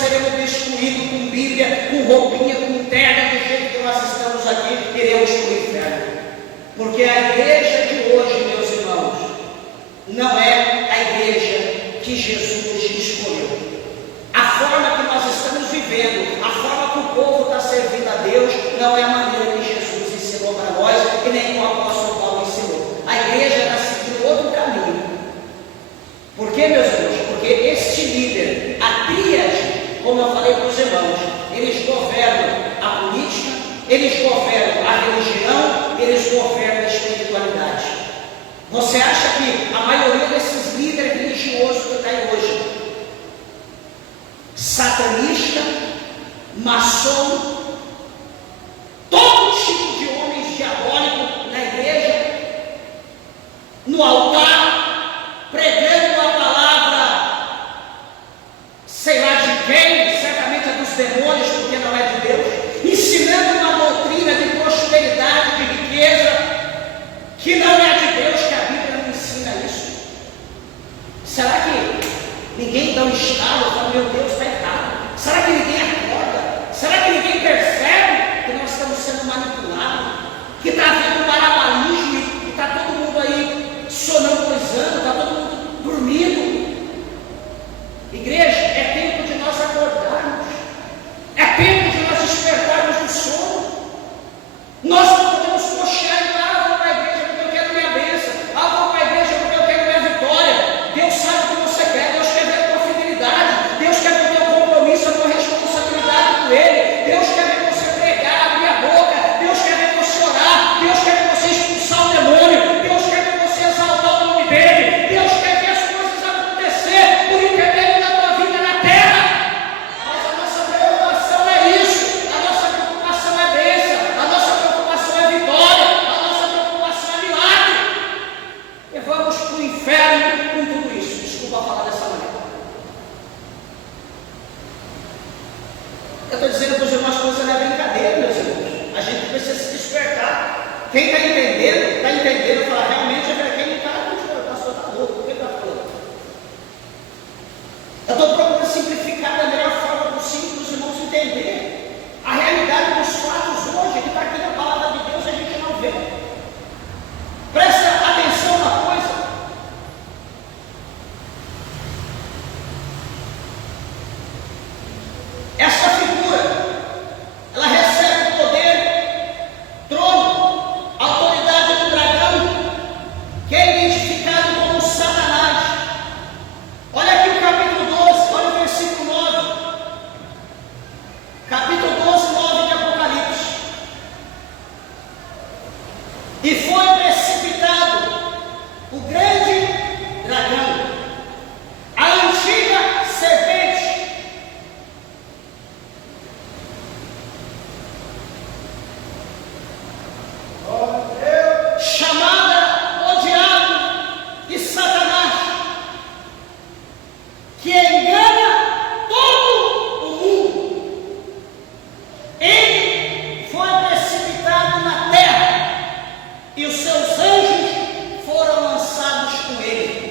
seremos destruídos com Bíblia, com roupinha, com terra, do jeito que nós estamos aqui, iremos para o inferno. Porque a igreja de hoje, meus irmãos, não é a igreja que Jesus escolheu. A forma que nós estamos vivendo, a forma que o povo está servindo a Deus, não é a maneira que Jesus ensinou para nós e nem que o apóstolo Paulo ensinou. A igreja está seguindo outro caminho. Por quê, meus irmãos? Porque este líder, a tríade, como eu falei para os irmãos, eles governam a política, eles governam a religião, eles governam a espiritualidade. Você acha que a maioria desses líderes religiosos que está aí hoje, satanista, maçom, todo tipo de homens diabólicos na igreja, no altar, pregando a palavra, sei lá de quem, certamente é dos demônios, porque não é de Deus, ensinando uma doutrina de prosperidade, de riqueza, que não é de Deus, que a Bíblia não ensina isso. Será que ninguém dá um estalo e fala, meu Deus, está errado? Será que ninguém acorda? Será que ninguém percebe que nós estamos sendo manipulados? Que está havendo barabalismo, que está todo mundo aí sonambulisando, está todo mundo dormindo? Igreja, é tempo de nós acordarmos. É tempo de nós despertarmos do sono. Nós não podemos coxear e falar, vou para a igreja porque eu quero minha bênção. Vou para a igreja porque eu quero minha vitória. Deus sabe o que você quer. Deus quer ver a tua fidelidade. Deus quer ver o teu compromisso, a tua responsabilidade com Ele. Deus quer ver você pregar, abrir a boca. Deus quer ver você orar. Deus quer ver você expulsar o demônio. Deus quer ver você exaltar o nome dEle. Deus quer ver as coisas acontecer por intermédio da tua vida na terra. Mas a nossa preocupação é isso. A nossa preocupação é bênção. A nossa preocupação é vitória. A nossa preocupação é milagre. E vamos para o inferno com tudo isso. Desculpa falar dessa maneira. Eu estou dizendo para os irmãos que coisa não é brincadeira, meus irmãos. A gente precisa se despertar. Quem está entendendo, fala, realmente é para quem não está, o pastor está louco, por que está falando? Eu estou procurando simplificar da melhor forma possível para os irmãos entenderem a realidade dos fatos hoje, que está aqui na palavra de Deus, a gente não vê. Presta atenção uma coisa. Essa figura, ela recebe poder, trono, autoridade do dragão, que é identificado como Satanás. Olha aqui o capítulo 12, olha o versículo 9. Capítulo 12, 9 de Apocalipse. E foi precipitado o grande dragão, a antiga serpente, chamada o Diabo e Satanás, que engana todo o mundo. Ele foi precipitado na terra e os seus anjos foram lançados com ele.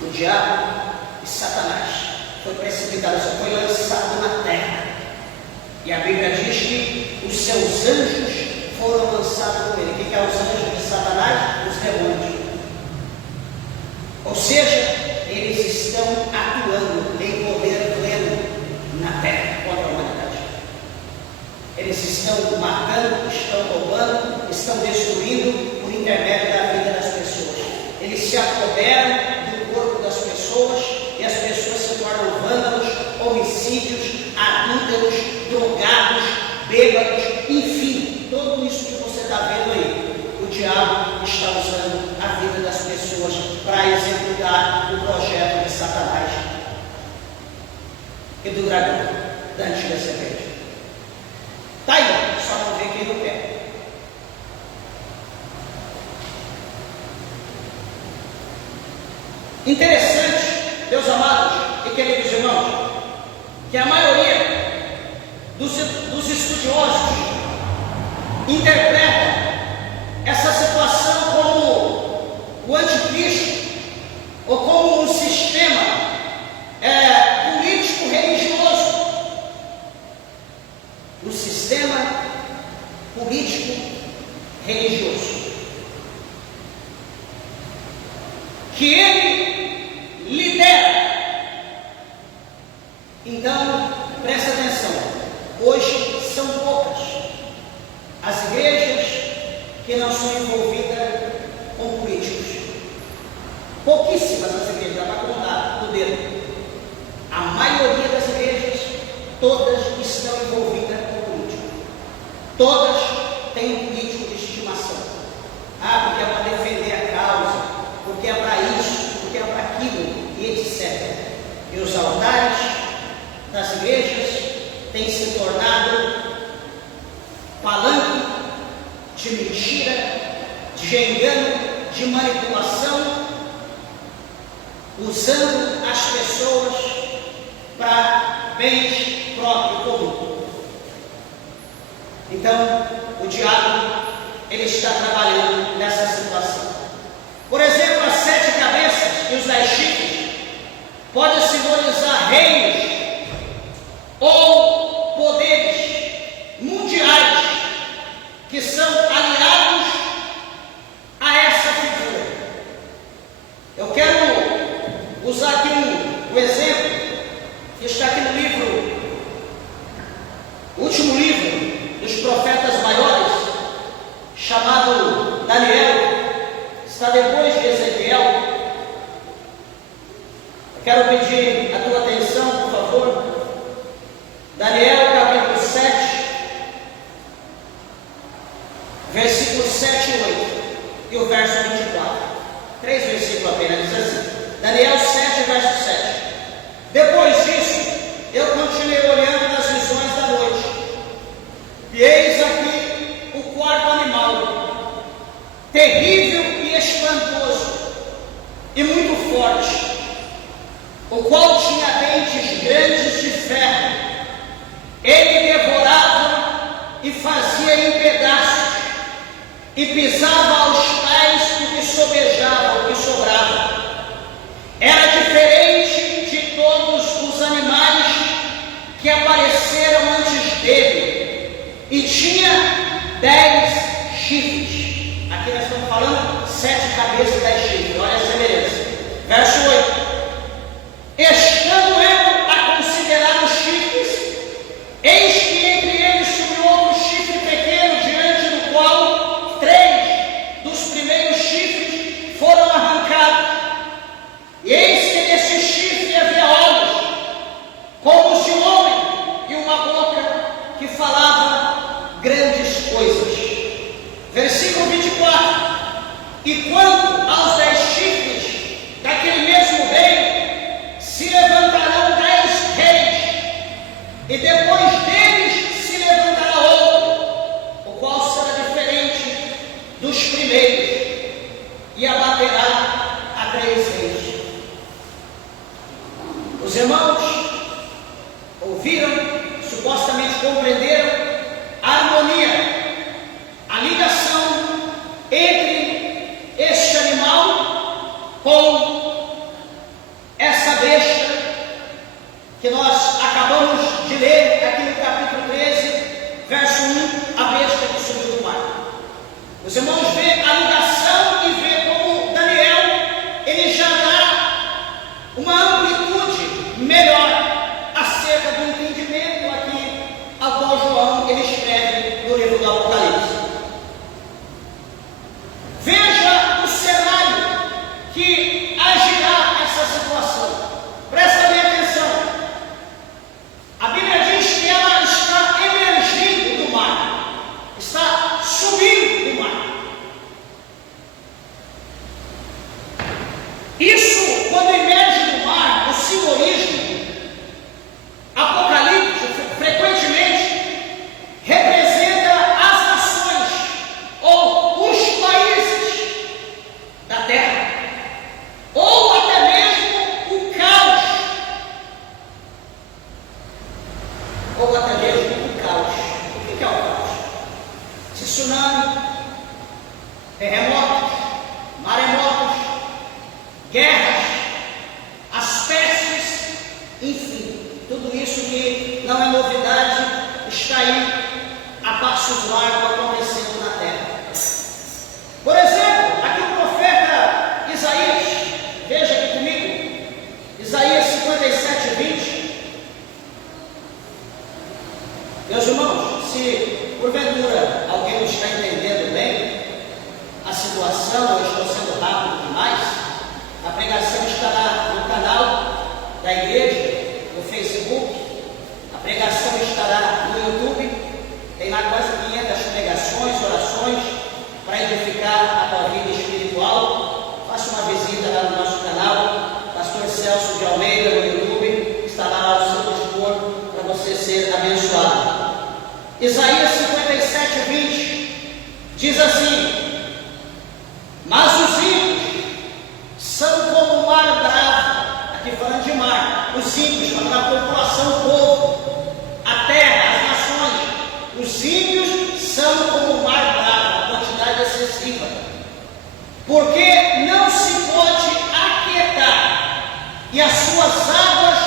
O diabo e Satanás foi precipitado, foi lançado na terra. E a Bíblia diz que os seus anjos foram lançados com ele. O que é os anjos de Satanás? Os demônios. Ou seja, eles estão atuando em poder pleno na terra contra a humanidade. Eles estão matando, estão roubando, estão destruindo por intermédio da vida das pessoas. Eles se apoderam do corpo das pessoas e as pessoas se tornam vândalos, homicídios, adúlteros, drogados, bêbados, enfim, tudo isso que você está vendo aí. O diabo está usando a vida das pessoas para executar o projeto de Satanás e do dragão, da antiga serpente. Está aí, só não vê quem não quer. Interessante, meus amados e queridos irmãos, que a maioria dos estudiosos interpreta essa situação como que ele lidera. Então, presta atenção, hoje são poucas as igrejas que não são envolvidas com políticos. Pouquíssimas as igrejas, dá para contar no dedo. A maioria das igrejas, todas estão envolvidas com político. Todas têm um político de estimação. Porque é para defender a causa, porque é para isso, porque é para aquilo, e etc. E os altares das igrejas têm se tornado palanque de mentira, de engano, de manipulação, usando as pessoas para bens próprios comum. Então, o diabo, ele está trabalhando nessa situação. Por exemplo, as 7 cabeças e os 10 chifres podem simbolizar reinos ou poderes mundiais que são aliados a essa figura. Eu quero usar aqui um exemplo que está aqui no livro, o último livro dos profetas maiores, chamado Daniel, está depois de Ezequiel. Eu quero pedir a tua atenção, por favor. Daniel, capítulo 7, versículos 7 e 8, e o verso 24. 3 versículos apenas, diz assim: Daniel 7, verso 7. Depois disso, eu continuei olhando nas visões da noite, e eis aqui o quarto animal, terrível e espantoso, e muito forte, o qual tinha dentes grandes de ferro. Ele devorava e fazia em pedaços, e pisava aos pés o que sobejava, o que sobrava. Era diferente de todos os animais que apareceram antes dele, e tinha 10 chifres. Aqui nós estamos falando 7 cabeças e 10 chifres, olha a semelhança. Verso 8: estando eu a considerar os chifres, eis que entre eles subiu outro chifre pequeno, diante do qual 3 dos primeiros chifres foram arrancados. E eis que nesse chifre havia olhos, como os de um homem, e uma boca que falava grandes coisas. Versículo 24: e quanto aos 10 chifres daquele mesmo reino, se levantarão 10 reis, e depois deles se levantará outro, o qual será diferente dos primeiros, e abaterá a 3 reis. Os irmãos ouviram, supostamente compreenderam a harmonia, a ligação entre este animal com essa besta que nós acabamos de ler aqui no capítulo 13, verso 1, a besta que subiu do mar. Os irmãos vê a ligação e vê como Daniel, ele já dá uma amplitude melhor acerca do entendimento aqui ao qual João ele escreve no livro do Apocalipse. Veja o cenário que agirá essa situação. Presta bem atenção. A Bíblia diz que ela está emergindo do mar, está subindo do mar. Isso, quando emerge do mar, o simbolismo apocalíptico frequentemente representa as nações ou os países da terra, ou até mesmo o caos, ou até mesmo o caos. O que é o caos? Tsunami, terremotos, maremotos, guerras, as pestes, enfim, tudo isso que não é novidade, está aí a passos largos acontecendo na terra. Por exemplo, aqui o profeta Isaías, pregação estará no YouTube, tem lá quase 500 pregações, orações, para edificar a tua vida espiritual. Faça uma visita lá no nosso canal, Pastor Celso de Almeida no YouTube, estará ao seu dispor para você ser abençoado. Isaías 57, 20 diz assim: mas os ímpios são como o mar bravo, aqui falando de mar, os ímpios, falando da população, o povo, a terra, as nações, os ímpios são como o mar bravo, a quantidade excessiva, porque não se pode aquietar, e as suas águas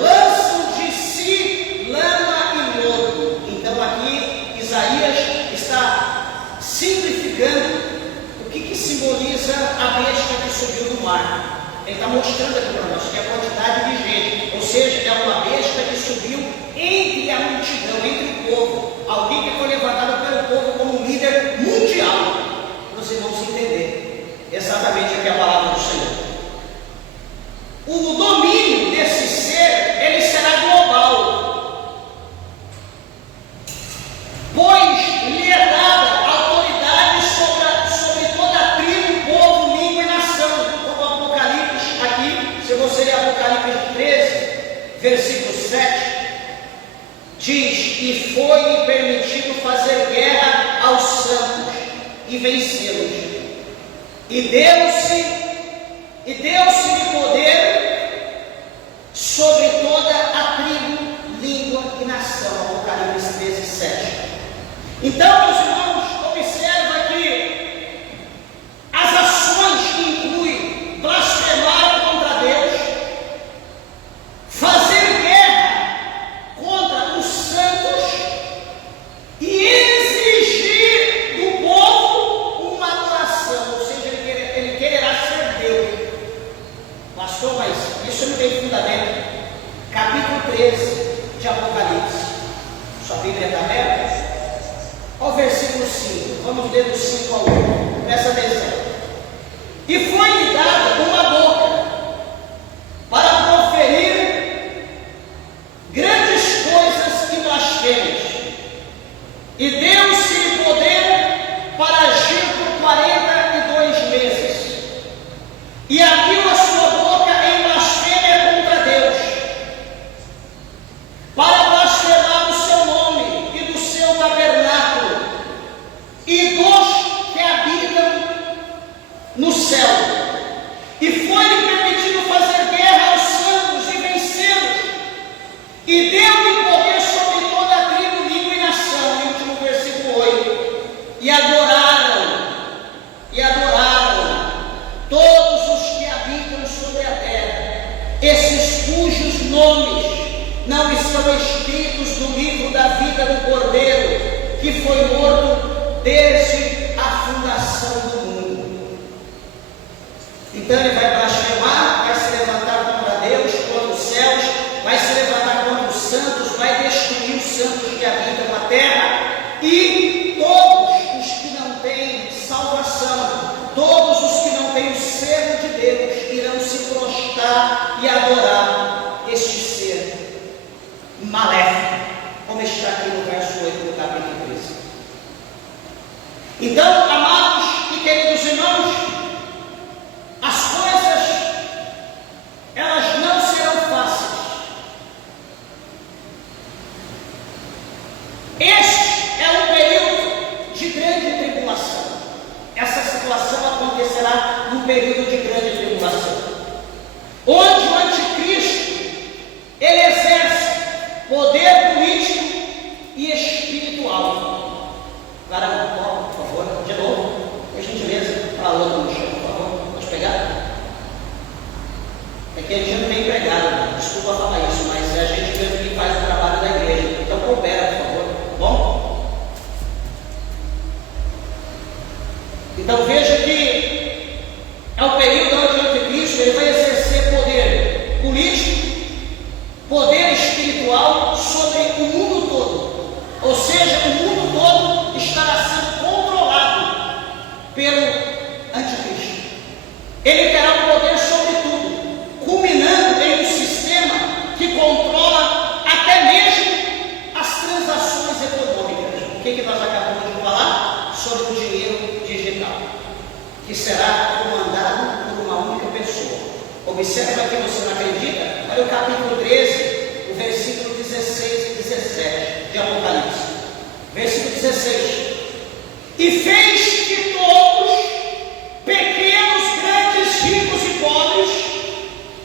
lançam de si lama e lodo. Então aqui Isaías está simplificando o que simboliza a besta que subiu do mar. Ele está mostrando aqui para nós que é a quantidade de gente, ou seja, é uma besta que subiu entre a multidão, entre o povo, alguém que foi levantado pelo povo como um líder mundial, para os irmãos entenderem exatamente aqui a palavra do Senhor. O domínio desse ser, ele será global, pois lhe é dada autoridade sobre toda a tribo, povo, língua e nação, como Apocalipse aqui, se você ler Apocalipse 13, versículo 7, diz: e foi-lhe permitido fazer guerra aos santos e vencê-los, e deu-se-lhe poder sobre toda a tribo, língua e nação. Apocalipse 13, 7. Então, meus irmãos, observa que as ações que incluem blasfemar contra Deus, fazer guerra contra os santos e exigir do povo uma adoração, ou seja, ele quererá ser Deus. Pastor, mas isso não tem fundamento. Capítulo 13 de Apocalipse. Sua Bíblia está aberta? Olha o versículo 5. Vamos ler do 5 ao 8. Presta atenção. E foi-lhe dada uma boca para proferir grandes coisas e blasfêmias, e deu-se poder para agir por 42 meses, e abriu a sua boca em blasfêmia contra Deus, para blasfemar do seu nome e do seu tabernáculo e dos que habitam no céu. E foi-lhe permitido fazer guerra aos santos e vencê-los, e deu-lhe poder sobre toda a tribo, língua e nação. E último versículo 8: e adoraram todos os que habitam sobre a terra, esses cujos nomes não estão escritos no livro da vida do Cordeiro, que foi morto desde a fundação do mundo. Então ele vai blasfemar, vai se levantar contra Deus, contra os céus, vai se levantar contra os santos, vai destruir os santos que habitam a terra, e todos os que não têm salvação, todos os que não têm o selo de Deus, irão se prostrar e adorar este ser maléfico, como está aqui no verso 8 do capítulo 13. Então, amados e queridos irmãos, as coisas, elas não serão fáceis. Este é um período de grande tribulação. Essa situação acontecerá num período de grande tribulação, onde o anticristo, ele exerce poder político e espiritual. Agora, por favor, de novo, por gentileza, para a outra no chão, por favor, pode pegar? É que a gente não tem empregado, desculpa falar isso, mas é a gente mesmo que faz o trabalho da igreja. Então, coopera, por favor, bom? Então, veja que é o período onde o anticristo ele vai exercer poder político, poder espiritual sobre o mundo todo. Ou seja, o mundo todo estará sendo controlado pelo anticristo. Ele terá o poder sobre tudo, culminando em um sistema que controla até mesmo observa que você não acredita, olha o capítulo 13, o versículo 16 e 17 de Apocalipse. Versículo 16: e fez que todos, pequenos, grandes, ricos e pobres,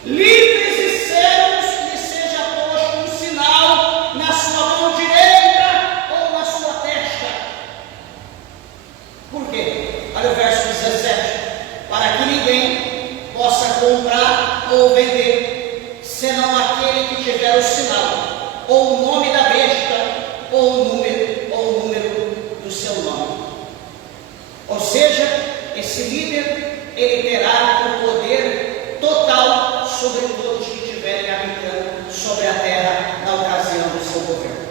livres e servos, lhe seja posto um sinal na sua mão direita ou na sua testa. Por quê? Olha o verso 17: para que ninguém possa comprar ou vender, senão aquele que tiver o sinal, ou o nome da besta, ou o número do seu nome. Ou seja, esse líder, ele terá o poder total sobre todos que estiverem habitando sobre a terra na ocasião do seu governo.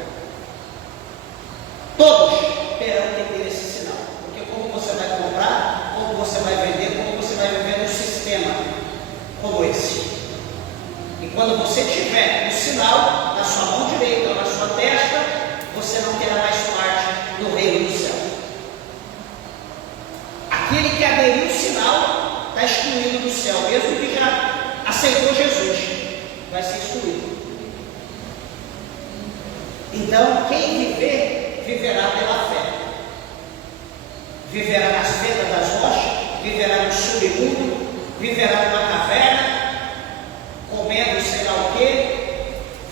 Todos terão que ter esse sinal, porque como você vai comprar, como você vai vender, como você vai viver num sistema como esse. E quando você tiver o sinal na sua mão direita ou na sua testa, você não terá mais parte do reino do céu. Aquele que aderiu o sinal está excluído do céu, mesmo que já aceitou Jesus, vai ser excluído. Então, quem viver, viverá pela fé. Viverá nas fendas das rochas, viverá no submundo, viverá numa caverna, comendo sei lá o que,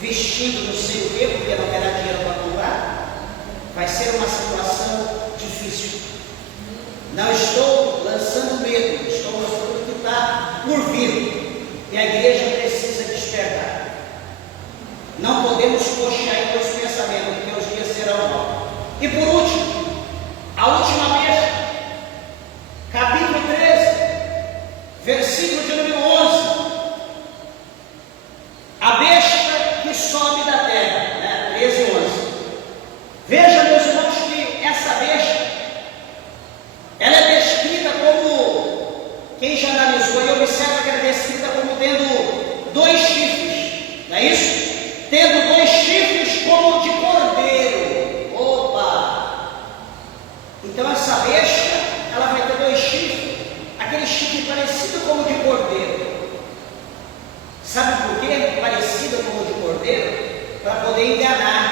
vestindo não sei o que, porque não terá dinheiro para comprar. Vai ser uma situação difícil. Não estou lançando medo, estou mostrando o que está por vir. E a igreja precisa despertar. Não podemos coxear os pensamentos, porque os dias serão maus. E por último, a última besta, capítulo 13, versículo de número 11. A besta que sobe da terra, 13 e 11. Veja, meus irmãos, que essa besta, ela é descrita como, quem já analisou e observa que ela é descrita como tendo 2 chifres, não é isso? Tendo 2 chifres como de cordeiro. Opa! Então essa besta, ela vai ter 2 chifres, aquele chifre parecido como de cordeiro. Sabe por quê? Parecido como de cordeiro? Para poder enganar,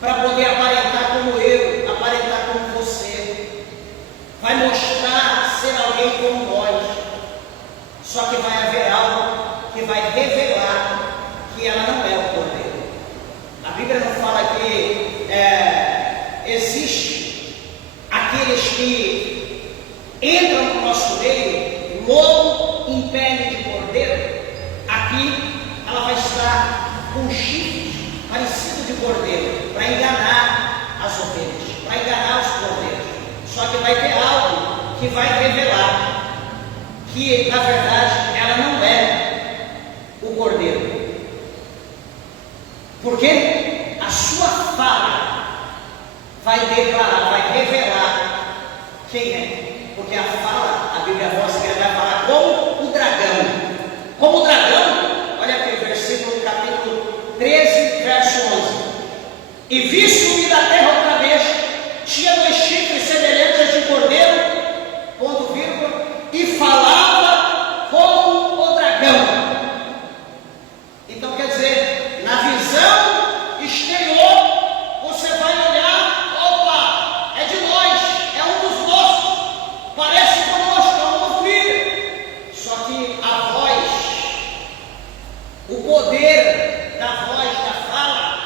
para poder aparentar como eu, aparentar como você. Vai mostrar ser alguém como nós. Só que vai haver algo que vai revelar que ela não é o cordeiro. A Bíblia não fala que existe aqueles que entram no nosso meio, lobo em pele de cordeiro. Aqui ela vai estar com chifres parecidos de cordeiro, para enganar as ovelhas, para enganar os cordeiros. Só que vai ter algo que vai revelar que, na verdade, ela não é o cordeiro. Porque a sua fala vai declarar, vai revelar quem é. Porque a fala, a Bíblia mostra que ela vai falar como o dragão. Como o dragão, olha aqui o versículo, capítulo 13, verso 11. E vi subir da terra outra besta, tinha 2 chifres semelhantes de cordeiro, ponto vírgula, e falava como o dragão. Então quer dizer, na visão exterior, você vai olhar, opa, é de nós, é um dos nossos, parece conosco, é um novo líder. Só que a voz, o poder da voz, da fala,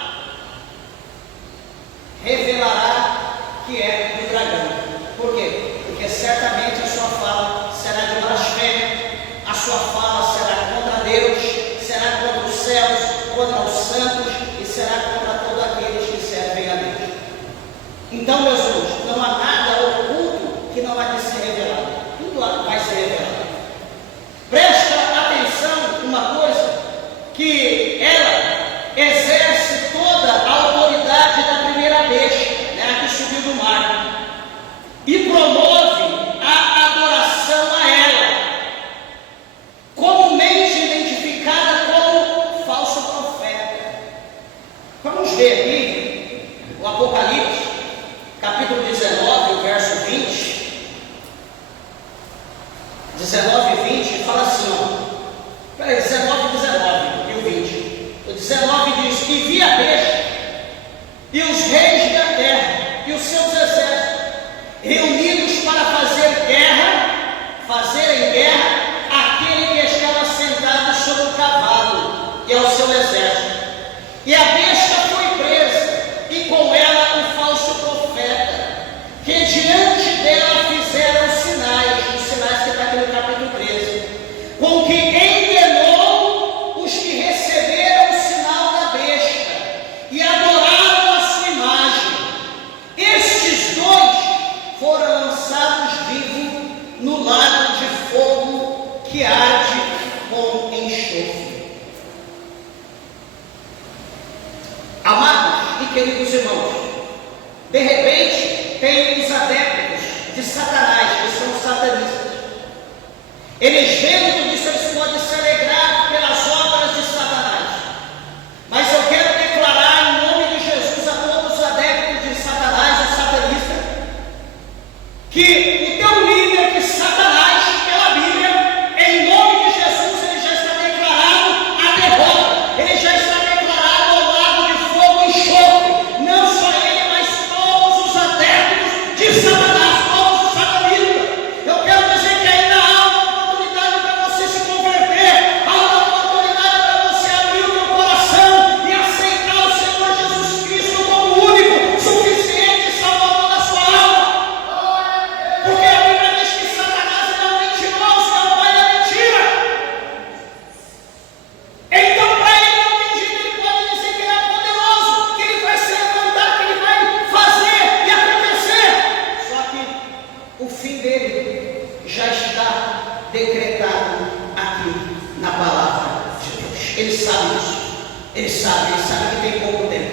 revelará que é do dragão. Por quê? Porque certamente a sua fala será de blasfêmia, a sua fala será contra Deus, será contra os céus, contra os santos e será contra todos aqueles que servem a Deus. Então, meus irmãos, não há nada oculto que não vai ser revelado. Tudo vai ser revelado. Presta atenção uma coisa, que ela exerce toda a autoridade da primeira besta, que subiu do mar, e promove a adoração a ela, comumente identificada como falso profeta. Vamos ver aqui o Apocalipse, capítulo 19, o verso 20. 19 e 20 fala assim, ó: 19, 19 e o 20. O 19 diz: e vi a besta e os reis da terra e os seus exércitos reunidos para fazerem guerra àquele que estava sentado sobre o cavalo e ao seu exército. E a besta foi presa, e com ela o falso profeta, que diante dela fizeram sinais, os sinais que está aqui no capítulo 13, com que enganou os que receberam o sinal da besta e adoraram a sua imagem. Estes dois foram lançados vivos no lago de fogo que arde com enxofre. Amados e queridos irmãos, de repente tem os adeptos de Satanás, que são satanistas. Eles vendo tudo isso, eles podem se alegrar pelas obras de Satanás. Mas eu quero declarar em nome de Jesus a todos os adeptos de Satanás, os satanistas, que o teu líder de Satanás, pela Bíblia, em nome de Jesus, ele já está declarado a derrota. Ele já está declarado ao lago de fogo e enxofre. Não só ele, mas todos os adeptos de Satanás, todos os satanistas. Eu quero dizer que ainda há uma oportunidade para você se converter, há uma oportunidade para você abrir o teu coração e aceitar o Senhor Jesus Cristo como o único, suficiente Salvador da sua alma. Porque a Bíblia diz que Satanás é um mentiroso, é o pai da mentira. Então, para ele não tem jeito, ele pode dizer que ele é poderoso, que ele vai se levantar, que ele vai fazer e acontecer. Só que o fim dele já está decretado aqui na palavra de Deus. Ele sabe disso. Ele sabe que tem pouco tempo.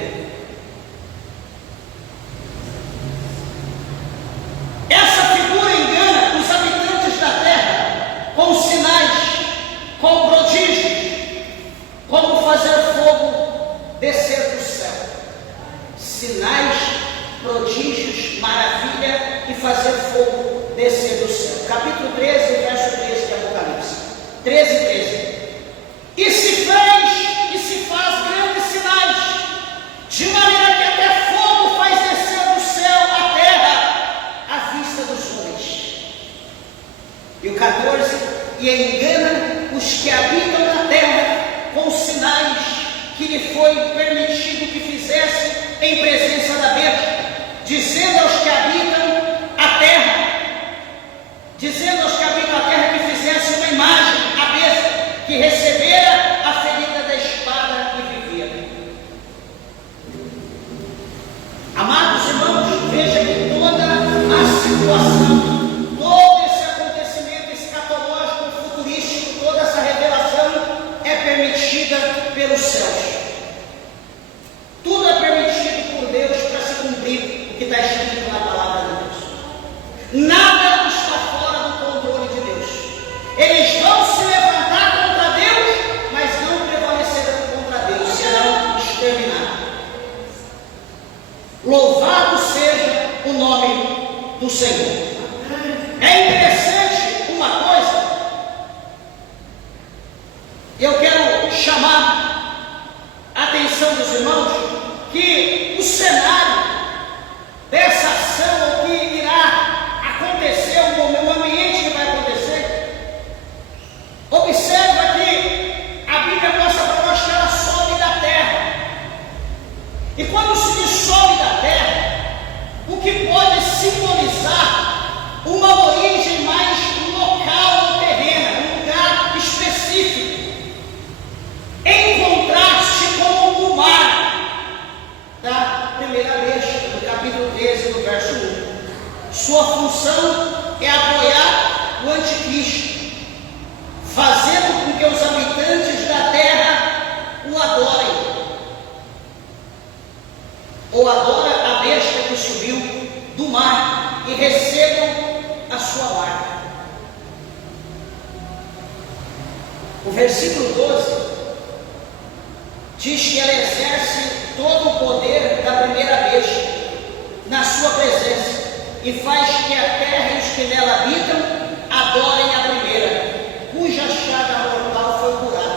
Essa figura engana os habitantes da terra com sinais, com prodígios, como fazer fogo descer do céu. Sinais, prodígios, maravilha e fazer fogo descer do céu. Capítulo 13, verso 13 de Apocalipse. 13, 13. E se faz grandes sinais, de maneira que até fogo faz descer do céu a terra à vista dos homens. E o 14, e engana os que habitam na terra com sinais que lhe foi permitido que fizesse em presença da besta, dizendo aos que habitam a terra que fizesse uma imagem à besta, que recebera a ferida da espada e vivia. Amados irmãos, veja que toda a situação, todo esse acontecimento escatológico, futurístico, toda essa revelação é permitida pelos céus. Tudo é permitido por Deus para se cumprir o que está escrito na palavra de Deus. Nada está fora do controle de Deus. Eles vão se levantar contra Deus, mas não prevalecerão contra Deus, serão exterminados. Louvado seja o nome do Senhor. É interessante uma coisa, eu quero chamar a atenção dos irmãos, que o cenário dessa ação, o que irá acontecer, o ambiente que vai acontecer, observa que a Bíblia mostra para nós que ela sobe da terra. E quando se diz sobe da terra, o que pode simbolizar uma origem mais local ou terrena, um lugar específico, em contraste com o mar da primeira besta, no capítulo 13, no verso 1. Sua função é apoiar o anticristo, fazendo com que os habitantes da terra o adorem, ou adora a besta que subiu do mar e recebam a sua marca. O versículo 12 diz que ela exerce todo o poder da primeira besta na sua presença e faz que a terra e os que nela habitam adorem a primeira, cuja chaga mortal foi curada.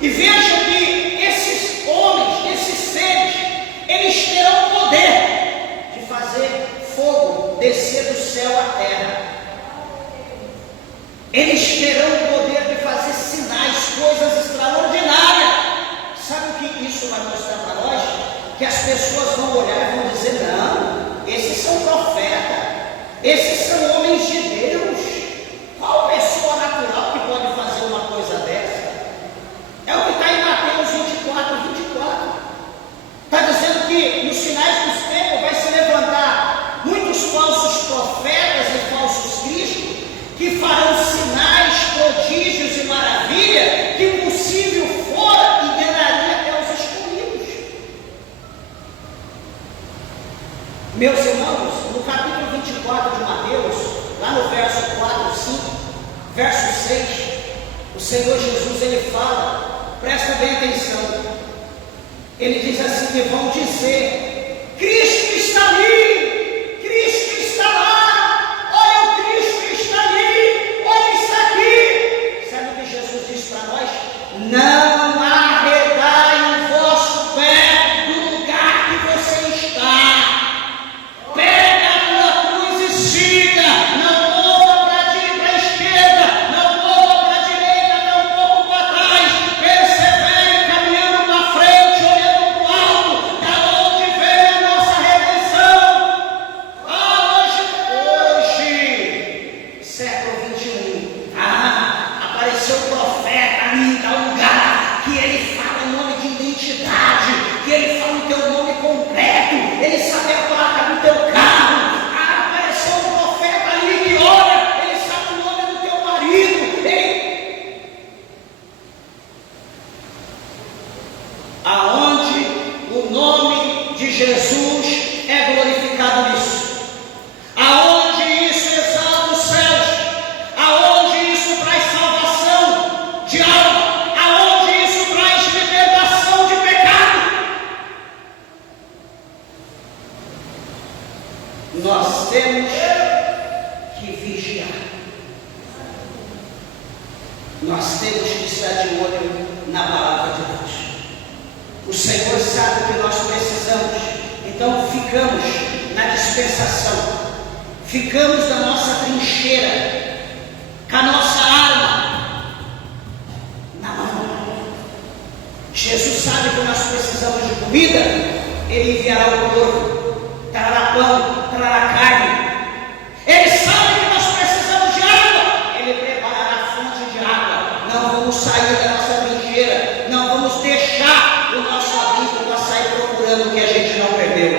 E veja que esses homens, esses seres, eles terão poder de fazer fogo descer do céu à terra. Eles terão o poder de fazer sinais, coisas extraordinárias. Sabe o que isso vai mostrar para nós? Que as pessoas vão olhar e vão dizer: não, esses são profetas, esses são homens de Deus. Qual pessoa natural que pode fazer uma coisa dessa? É o que está em Mateus 24. Está dizendo que nos finais dos tempos vai se levantar muitos falsos profetas e falsos cristos, que farão sinais, prodígios e maravilha que possível fora e enganaria até os escolhidos. Meus irmãos, no capítulo 24 de Mateus, lá no verso 4, 5, verso 6, o Senhor Jesus, ele fala, presta bem atenção, ele diz assim: que vão dizer: Cristo está ali, Cristo está lá, olha o Cristo está ali, olha isso aqui. Sabe o que Jesus diz para nós? Não arredai o vosso pé do lugar que você está. Pega a tua cruz e siga. Não mova para a esquerda, não mova para a direita, não um pouco para trás. Persevere caminhando para frente, olhando para o alto, da onde vem a nossa redenção. Hoje, século 21, apareceu um profeta ali em tal lugar, que ele fala o nome de identidade, que ele fala o teu nome completo, ele sabe a placa do teu carro. Apareceu um profeta ali que olha, ele sabe o nome do teu marido. Aonde o nome de Jesus é glorificado nisso, aonde isso exalta os céus, aonde isso traz salvação de alma, aonde isso traz libertação de pecado, nós temos que vigiar, nós temos que estar de olho na palavra de Deus. O Senhor sabe o que nós precisamos, então ficamos na dispensação, ficamos na nossa trincheira, com a nossa arma na mão. Jesus sabe que nós precisamos de comida, ele enviará o corvo, trará pão, trará carne. Ele sabe que nós precisamos de água, ele preparará a fonte de água. Não vamos sair da nossa trincheira, não vamos deixar o nosso abrigo para sair procurando o que a gente não perdeu.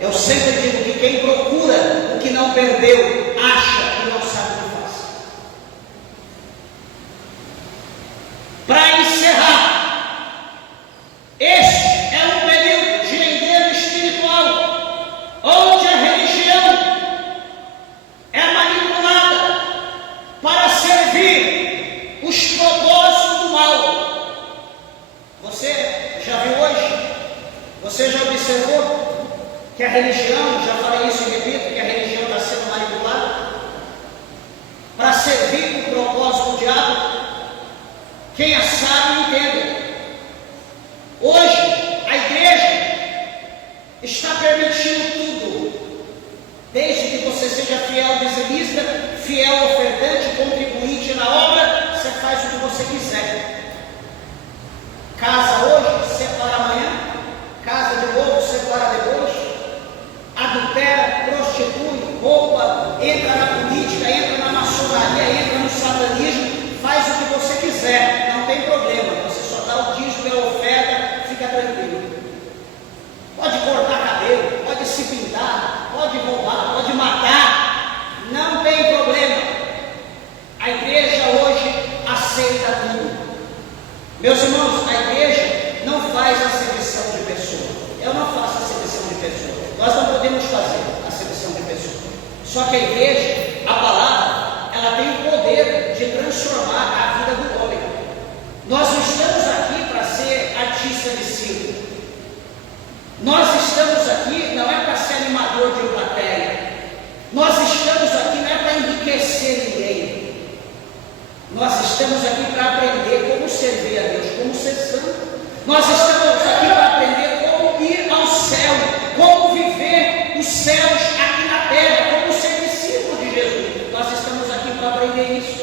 Eu sempre digo que quem procura o que não perdeu, acha que não sabe o que faz. Para encerrar, este é um período de enredo espiritual, onde a religião é manipulada para servir os propósitos do mal. Você já viu hoje? Você já observou que a religião, já falei isso e repito, que a religião está sendo manipulada para servir o propósito do diabo? Quem a sabe, entenda. Hoje, a igreja está permitindo tudo, desde que você seja fiel dizimista, fiel ofertante, contribuinte na obra, você faz o que você quiser. Casa hoje, separa amanhã, casa de novo, separa depois, adultera, prostitui, rouba, entra na política, entra na maçonaria, entra no satanismo, faz o que você quiser, não tem problema, você só dá o dízimo e a oferta, fica tranquilo. Pode cortar cabelo, pode se pintar, pode roubar, pode matar, não tem problema. A igreja hoje aceita tudo. Meus irmãos, a igreja não faz acepção de pessoa. Eu não faço acepção de pessoa. Nós não podemos fazer acepção de pessoa. Só que a igreja, a palavra, ela tem o poder de transformar a vida do homem. Nós não estamos aqui para ser artista de circo. Nós estamos aqui não é para ser animador de plateia. Nós estamos aqui não é para enriquecer ninguém. Nós estamos aqui para aprender como servir a Deus, como ser Nós estamos aqui para aprender como ir ao céu, como viver os céus aqui na terra, como ser discípulo de Jesus. Nós estamos aqui para aprender isso.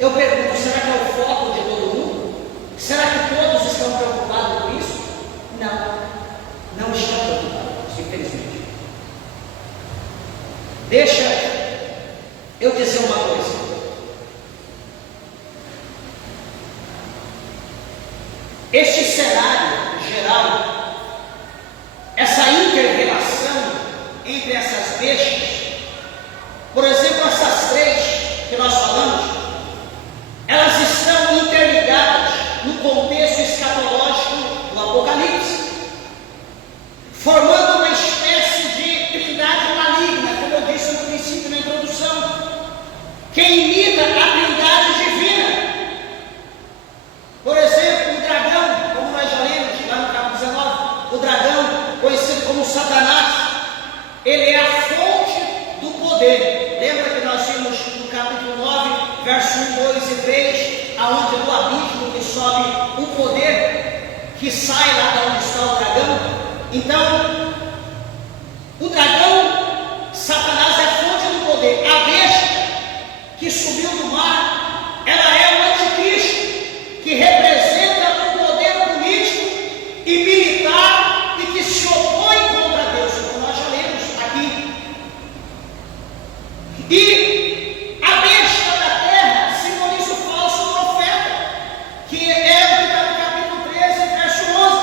Eu pergunto, será que é o foco de todo mundo? Será que todos estão preocupados com isso? Não estão preocupados, infelizmente. Deixa eu dizer uma coisa. Este cenário geral, essa inter-relação entre essas bestas, por exemplo, essas três que nós falamos, elas estão interligadas no contexto escatológico do Apocalipse, formando uma espécie de trindade maligna, como eu disse no princípio, na introdução, que imita a trindade divina. Por exemplo, o dragão, como nós já lemos lá no capítulo 19, o dragão, conhecido como Satanás, ele é a fonte do poder. Lembra que nós vimos no capítulo 9, verso 1, 2 e 3, aonde do abismo que sobe o poder que sai lá de onde está o dragão? Então, o dragão, Satanás, é a fonte do poder. A besta que subiu do mar, ela é o anticristo, que representa um poder político e militar e que se opõe contra Deus, como nós já lemos aqui. E a besta da terra simboliza o falso profeta, que é o que está no capítulo 13, verso 11,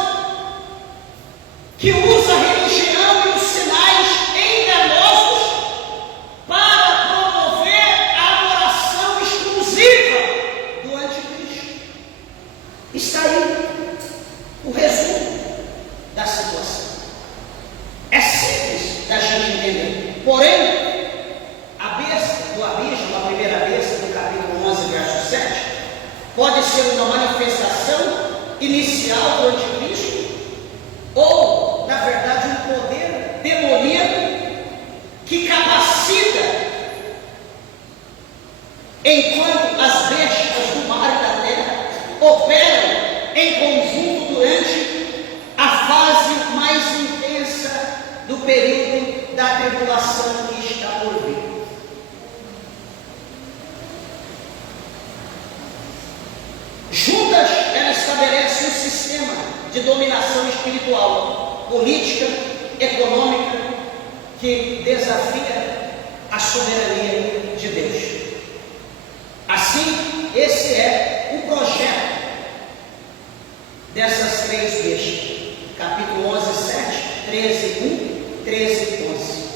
que usa a religião e os sinais enganosos para promover a adoração exclusiva do anticristo. Está aí o resumo da situação. É simples da gente entender. Porém, a besta do abismo, a primeira besta do capítulo 11, verso 7, pode ser uma manifestação inicial do anticristo, ou, na verdade, um poder demoníaco que capacita, enquanto as bestas do mar e da terra operam em conjunto durante a fase mais intensa do período da tribulação que está por vir. Juntas, ela estabelece um sistema de dominação espiritual, política, econômica, que desafia a soberania de Deus. Assim, esse é o projeto dessas três bestas. Capítulo 11, 7, 13, 1, 13, 11.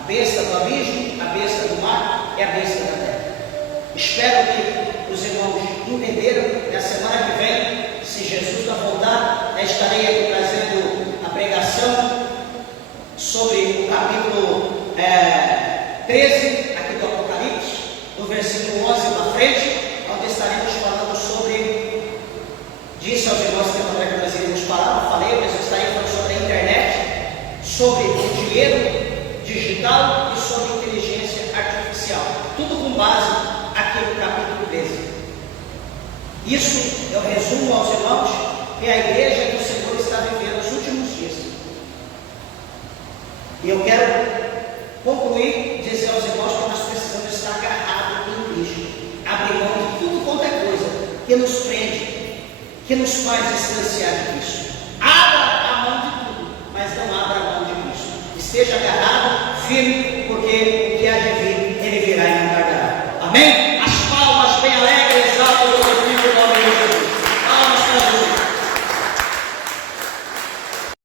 A besta do abismo, a besta do mar e a besta da terra. Espero que os irmãos entenderam. Na semana que vem, se Jesus não voltar, estarei aqui trazendo a pregação sobre o capítulo 13 aqui do Apocalipse, do versículo 11 para frente, onde estaremos falando sobre, disse aos irmãos que nós iríamos falar, falei, mas eu estarei falando sobre a internet, sobre o dinheiro digital e sobre inteligência artificial, tudo com base aqui no capítulo 13. Isso eu resumo aos irmãos que a igreja que o Senhor está vivendo nos últimos dias. E eu quero concluir, dizer aos irmãos que nós precisamos estar agarrados em Cristo, abrir mão de tudo quanto é coisa que nos prende, que nos faz distanciar de Cristo. Abra a mão de tudo, mas não abra a mão de Cristo. Esteja agarrado, firme, porque o que há de vir, ele virá e não tardará. Amém?